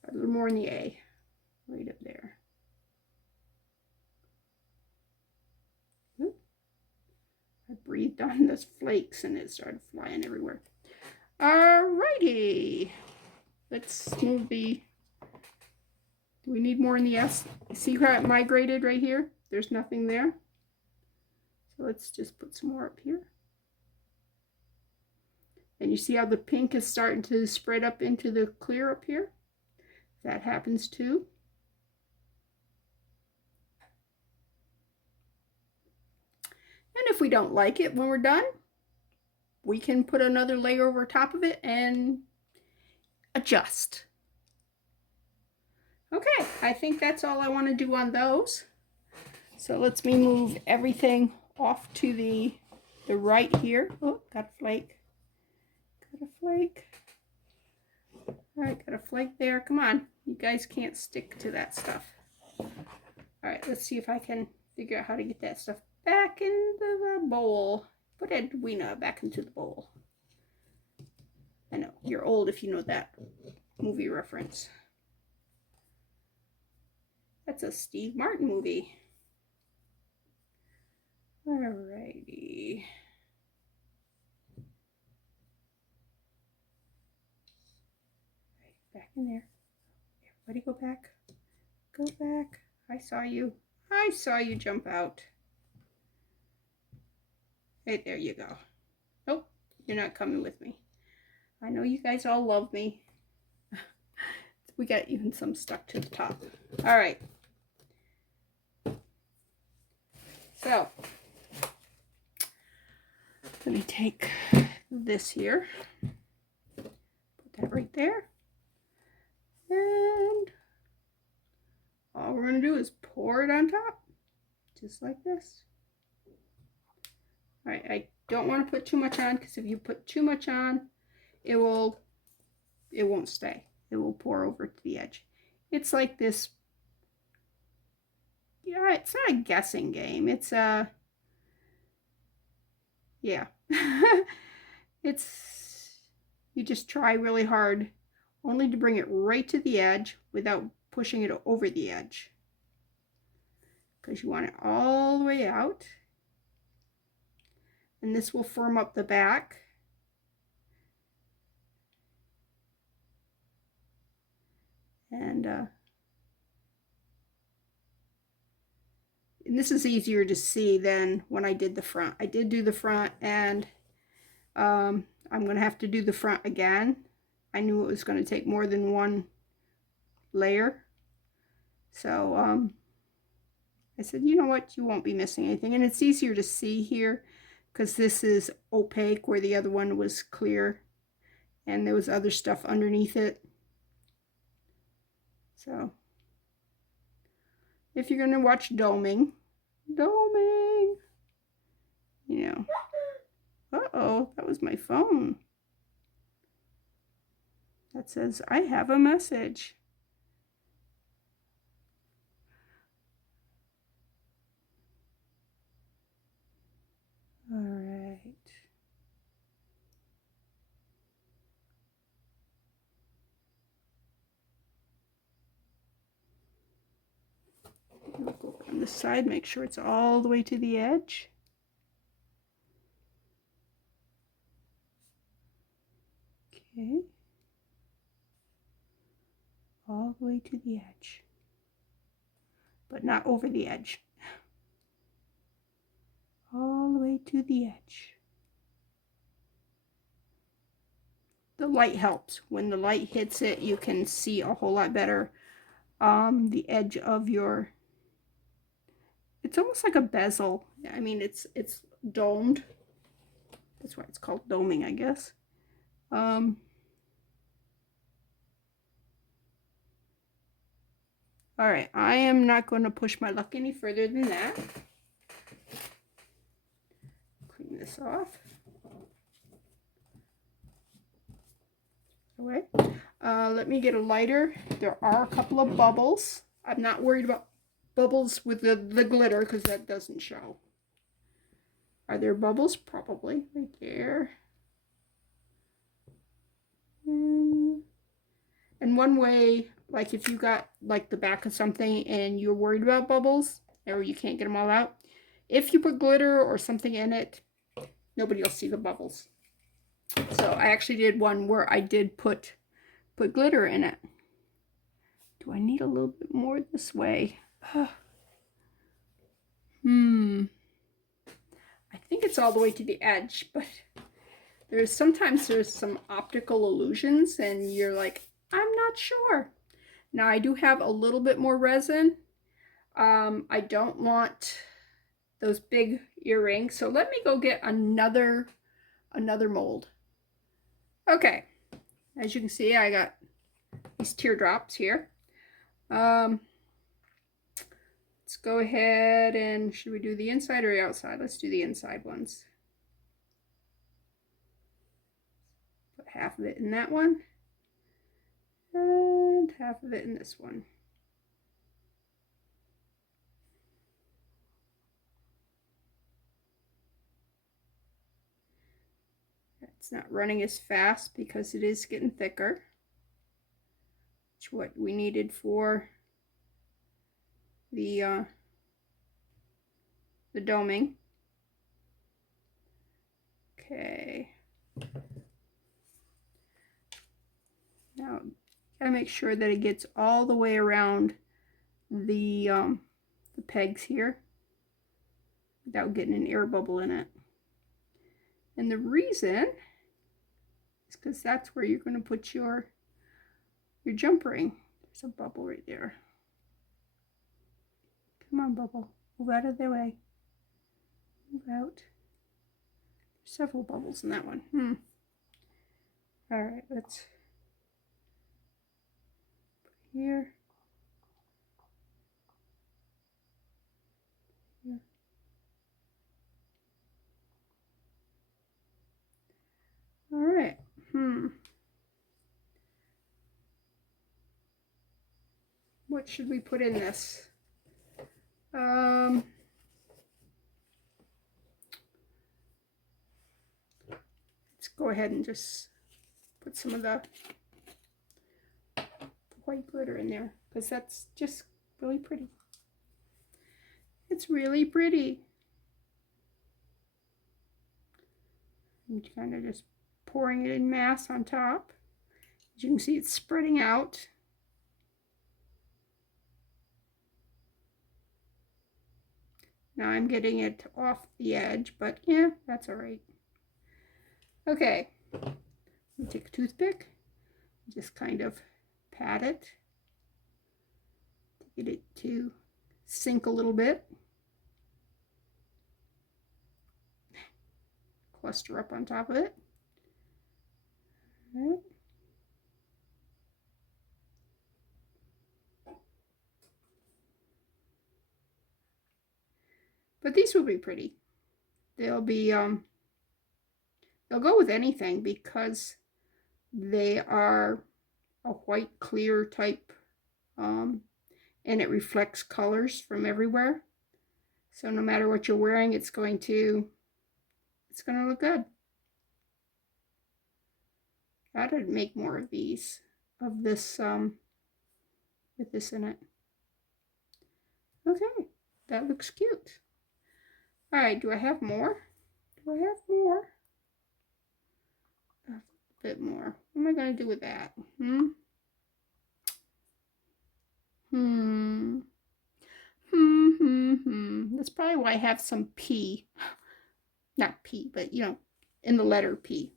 A little more in the A. Right up there. Ooh. I breathed on those flakes and it started flying everywhere. Alrighty. Let's move the... Do we need more in the S? See how it migrated right here? There's nothing there. So let's just put some more up here. And you see how the pink is starting to spread up into the clear up here? That happens too. And if we don't like it when we're done, we can put another layer over top of it and adjust. Okay, I think that's all I want to do on those. So let's me move everything off to the right here. Oh, got a flake. Got a flake. All right, got a flake there. Come on, you guys can't stick to that stuff. All right, let's see if I can figure out how to get that stuff back into the bowl. Put Edwina back into the bowl. I know, you're old if you know that movie reference. That's a Steve Martin movie. Alrighty. Back in there. Everybody go back. Go back. I saw you. I saw you jump out. Hey, there you go. Nope, you're not coming with me. I know you guys all love me. We got even some stuck to the top. All right. So, let me take this here. Put that right there. And all we're going to do is pour it on top. Just like this. All right, I don't want to put too much on because if you put too much on, it won't stay. It will pour over to the edge. It's like this. Yeah, it's not a guessing game. It's a, yeah. It's, you just try really hard only to bring it right to the edge without pushing it over the edge. Because you want it all the way out. And this will firm up the back. And this is easier to see than when I did the front. I did do the front, and I'm going to have to do the front again. I knew it was going to take more than one layer. So I said, you know what, you won't be missing anything. And it's easier to see here because this is opaque where the other one was clear. And there was other stuff underneath it. So if you're going to watch doming, you know. Uh-oh, that was my phone. That says, I have a message. All right. We'll go on the side, make sure it's all the way to the edge. Okay. All the way to the edge. But not over the edge. All the way to the edge. the light helps. When the light hits it, you can see a whole lot better the edge of your, it's almost like a bezel. I mean, it's domed. That's why it's called doming, I guess. All right, I am not going to push my luck any further than that. Clean this off. All right. Let me get a lighter. There are a couple of bubbles. I'm not worried about bubbles with the glitter because that doesn't show. Are there bubbles? Probably right there. And one way, like if you got like the back of something and you're worried about bubbles or you can't get them all out, if you put glitter or something in it, nobody will see the bubbles. So I actually did one where I did put glitter in it. Do I need a little bit more this way? I think it's all the way to the edge, but sometimes there's some optical illusions and you're like, I'm not sure. Now I do have a little bit more resin. I don't want those big earrings, so let me go get another mold. Okay, as you can see, I got these teardrops here. Let's go ahead and, should we do the inside or the outside? Let's do the inside ones. Put half of it in that one and half of it in this one. It's not running as fast because it is getting thicker. It's what we needed for the doming. Okay. Now, gotta make sure that it gets all the way around the pegs here without getting an air bubble in it. And the reason is because that's where you're going to put your jump ring. There's a bubble right there. Come on, bubble. Move out of the way. Move out. There's several bubbles in that one. All right, let's put here. Here. All right. What should we put in this? Let's go ahead and just put some of the white glitter in there because that's just really pretty. It's really pretty. I'm kind of just pouring it in mass on top. As you can see, it's spreading out. Now I'm getting it off the edge, but yeah, that's all right. Okay, let me take a toothpick, just kind of pat it to get it to sink a little bit. Cluster up on top of it. All right. But these will be pretty. They'll be they'll go with anything because they are a white clear type and it reflects colors from everywhere. So no matter what you're wearing, it's going to look good. Gotta make more of these, of this with this in it. Okay, that looks cute. All right, do I have more? Do I have more? A bit more. What am I going to do with that? That's probably why I have some P. Not P, but you know, in the letter P.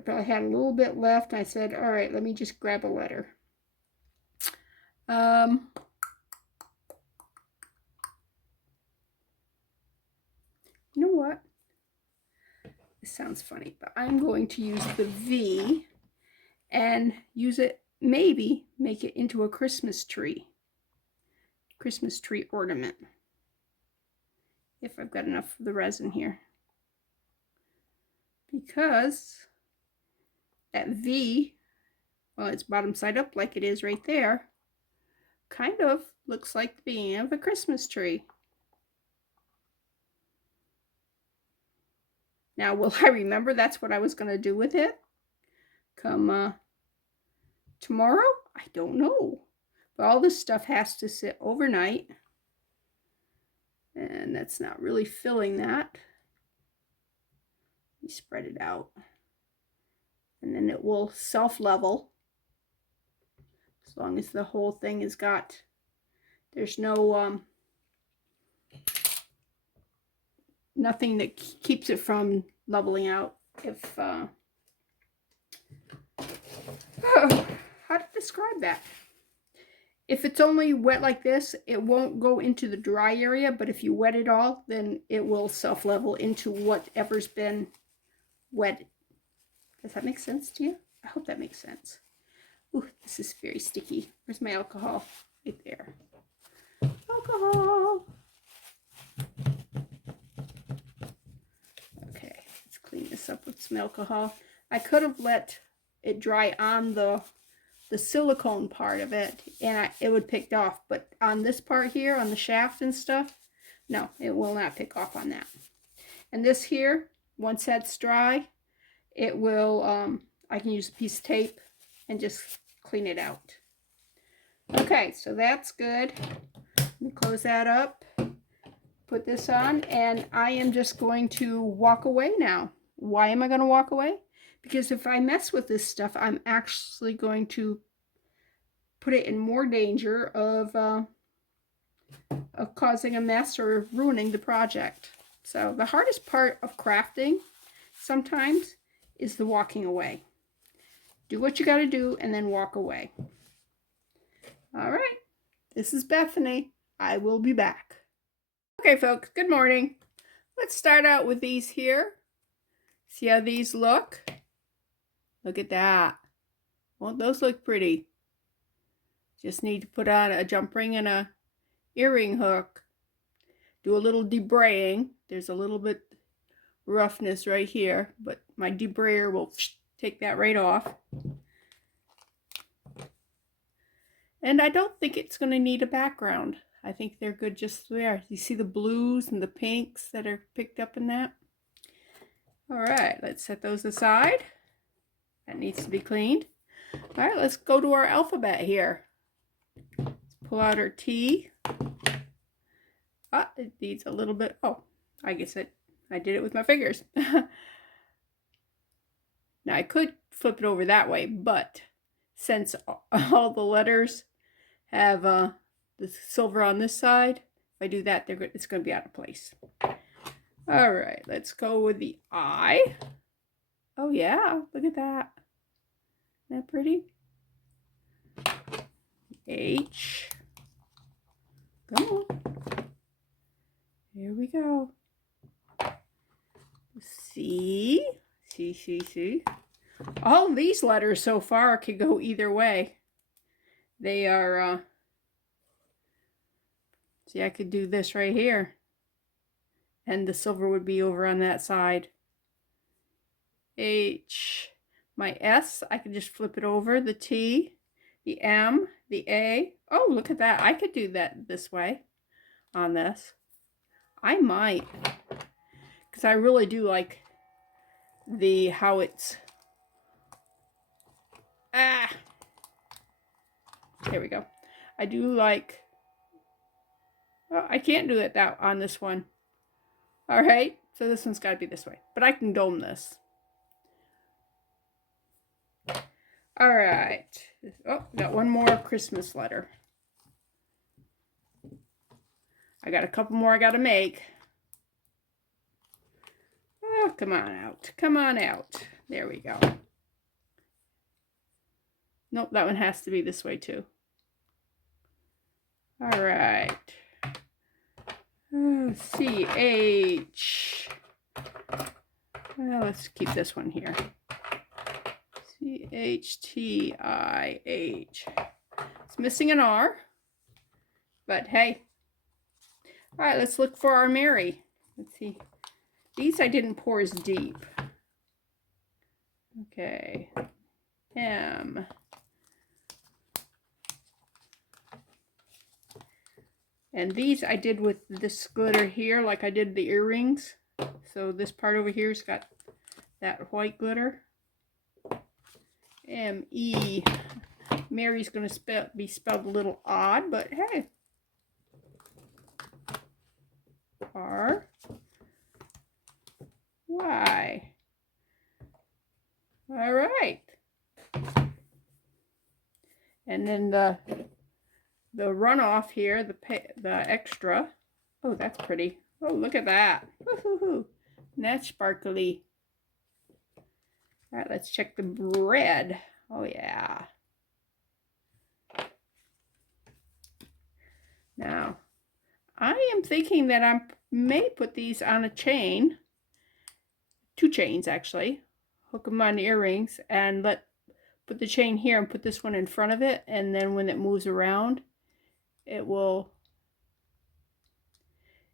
I probably had a little bit left. I said, all right, let me just grab a letter. You know what? This sounds funny, but I'm going to use the V and use it, maybe make it into a Christmas tree ornament, if I've got enough of the resin here. Because that V, well, it's bottom side up like it is right there, kind of looks like the beginning of a Christmas tree. Now, will I remember that's what I was going to do with it come tomorrow? I don't know. But all this stuff has to sit overnight. And that's not really filling that. You spread it out. And then it will self-level. As long as the whole thing has got, there's no, nothing that keeps it from leveling out. If, how to describe that? If it's only wet like this, it won't go into the dry area, but if you wet it all, then it will self-level into whatever's been wet. Does that make sense to you? I hope that makes sense. Ooh, this is very sticky. Where's my alcohol? Right there. Alcohol. Okay, let's clean this up with some alcohol. I could have let it dry on the silicone part of it, and it would pick off, but on this part here, on the shaft and stuff, no, it will not pick off on that. And this here, once that's dry, it will, I can use a piece of tape and just clean it out. Okay, so that's good. Let me close that up, put this on, and I am just going to walk away now. Why am I going to walk away? Because if I mess with this stuff, I'm actually going to put it in more danger of causing a mess or ruining the project. So the hardest part of crafting sometimes is the walking away. Do what you got to do and then walk away. All right, this is Bethany. I will be back. Okay, folks, good morning. Let's start out with these here. See how these look? Look at that. Won't those look pretty? Just need to put on a jump ring and a earring hook. Do a little debraying. There's a little bit roughness right here, but my debrayer will take that right off. And I don't think it's going to need a background. I think they're good just there. You see the blues and the pinks that are picked up in that? All right, let's set those aside. That needs to be cleaned. All right, let's go to our alphabet here. Let's pull out our T. It needs a little bit. Oh, I guess I did it with my fingers. Now I could flip it over that way, but since all the letters have the silver on this side, if I do that, it's going to be out of place. All right, let's go with the I. Oh yeah, look at that. Isn't that pretty? H. Come on. Here we go. C. C, C, C. All of these letters so far could go either way. They are, see, I could do this right here. And the silver would be over on that side. H. My S, I could just flip it over. The T, the M, the A. Oh, look at that. I could do that this way on this. I might. Because I really do like how it's... There we go. I do like... Well, I can't do it on this one. All right. So this one's got to be this way. But I can dome this. All right. Oh, got one more Christmas letter. I got a couple more I got to make. Oh, come on out. Come on out. There we go. Nope, that one has to be this way too. All right. CH. Well, let's keep this one here. CHTIH. It's missing an R, but hey. All right, let's look for our Mary. Let's see. These I didn't pour as deep. Okay. M. And these I did with this glitter here, like I did the earrings. So this part over here's got that white glitter. M-E. Mary's going to be spelled a little odd, but hey. R. Y. All right. And then the runoff here, the extra. Oh, that's pretty. Oh, look at that. Woo-hoo-hoo. And that's sparkly. All right, let's check the red. Oh, yeah. Now, I am thinking that I may put these on a chain. 2 chains, actually. Hook them on the earrings and put the chain here and put this one in front of it. And then when it moves around, it will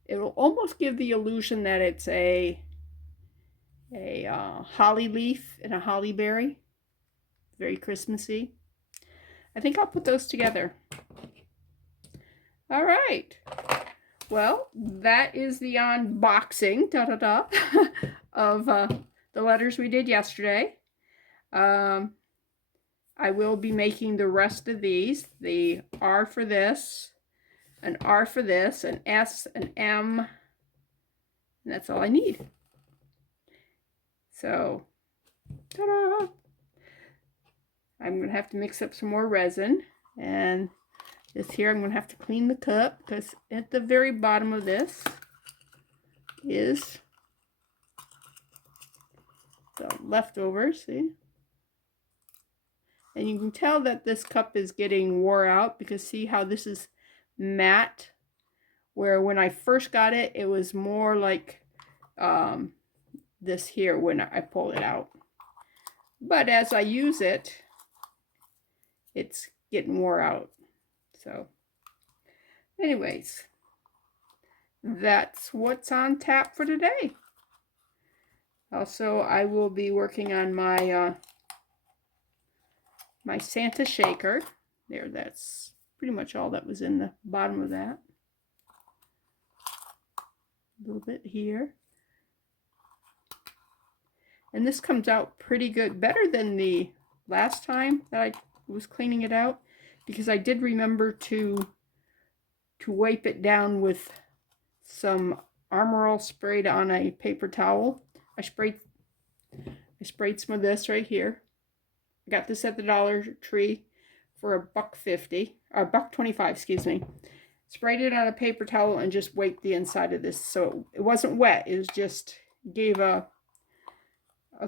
almost give the illusion that it's a holly leaf and a holly berry. Very Christmassy. I think I'll put those together. All right. Well, that is the unboxing of the letters we did yesterday. I will be making the rest of these. The R for this, an R for this, an S, an M, and that's all I need. So, ta-da! I'm going to have to mix up some more resin, and this here I'm going to have to clean the cup, because at the very bottom of this is the leftovers, see? And you can tell that this cup is getting wore out, because see how this is matte, where when I first got it, it was more like this here when I pull it out. But as I use it, it's getting wore out. So anyways, that's what's on tap for today. Also, I will be working on my my Santa shaker. There, that's pretty much all that was in the bottom of that. A little bit here. And this comes out pretty good, better than the last time that I was cleaning it out, because I did remember to wipe it down with some Armor All sprayed on a paper towel. I sprayed some of this right here. I got this at the Dollar Tree for $1.50, or $1.25, excuse me. Sprayed it on a paper towel and just wiped the inside of this, so it wasn't wet. It was just gave a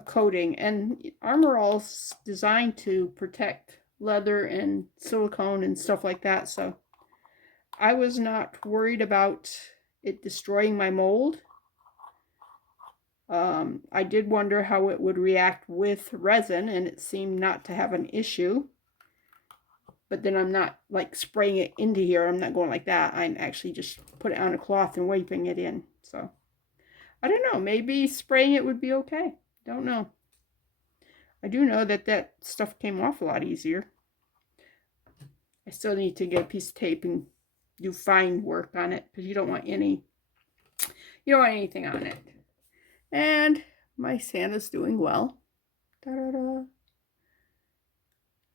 coating. And Armor All's designed to protect leather and silicone and stuff like that, so I was not worried about it destroying my mold. I did wonder how it would react with resin, and it seemed not to have an issue. But then I'm not like spraying it into here. I'm not going like that. I'm actually just put it on a cloth and wiping it in. So I don't know. Maybe spraying it would be okay. Don't know. I do know that that stuff came off a lot easier. I still need to get a piece of tape and do fine work on it, because you don't want anything on it. And my Santa's doing well. Da-da-da.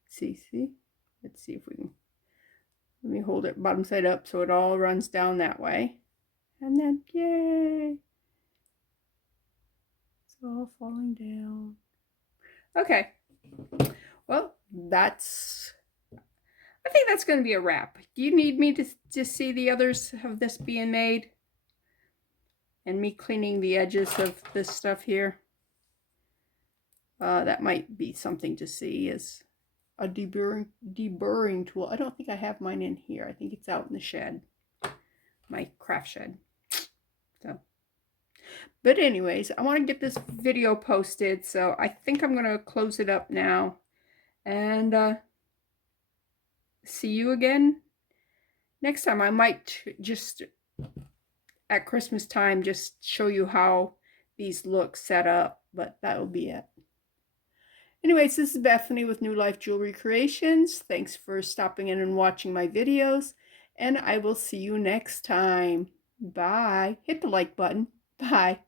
See. Let's see if we can. Let me hold it bottom side up so it all runs down that way. And then, yay! It's all falling down. Okay. Well, I think that's going to be a wrap. Do you need me to just see the others of this being made? And me cleaning the edges of this stuff here? That might be something to see. Is a deburring tool. I don't think I have mine in here. I think it's out in the shed, my craft shed. So, but anyways, I want to get this video posted, so I think I'm going to close it up now. And see you again next time. I might just, at Christmas time, just show you how these look set up, but that'll be it. Anyways, this is Bethany with New Life Jewelry Creations. Thanks for stopping in and watching my videos, and I will see you next time. Bye. Hit the like button. Bye.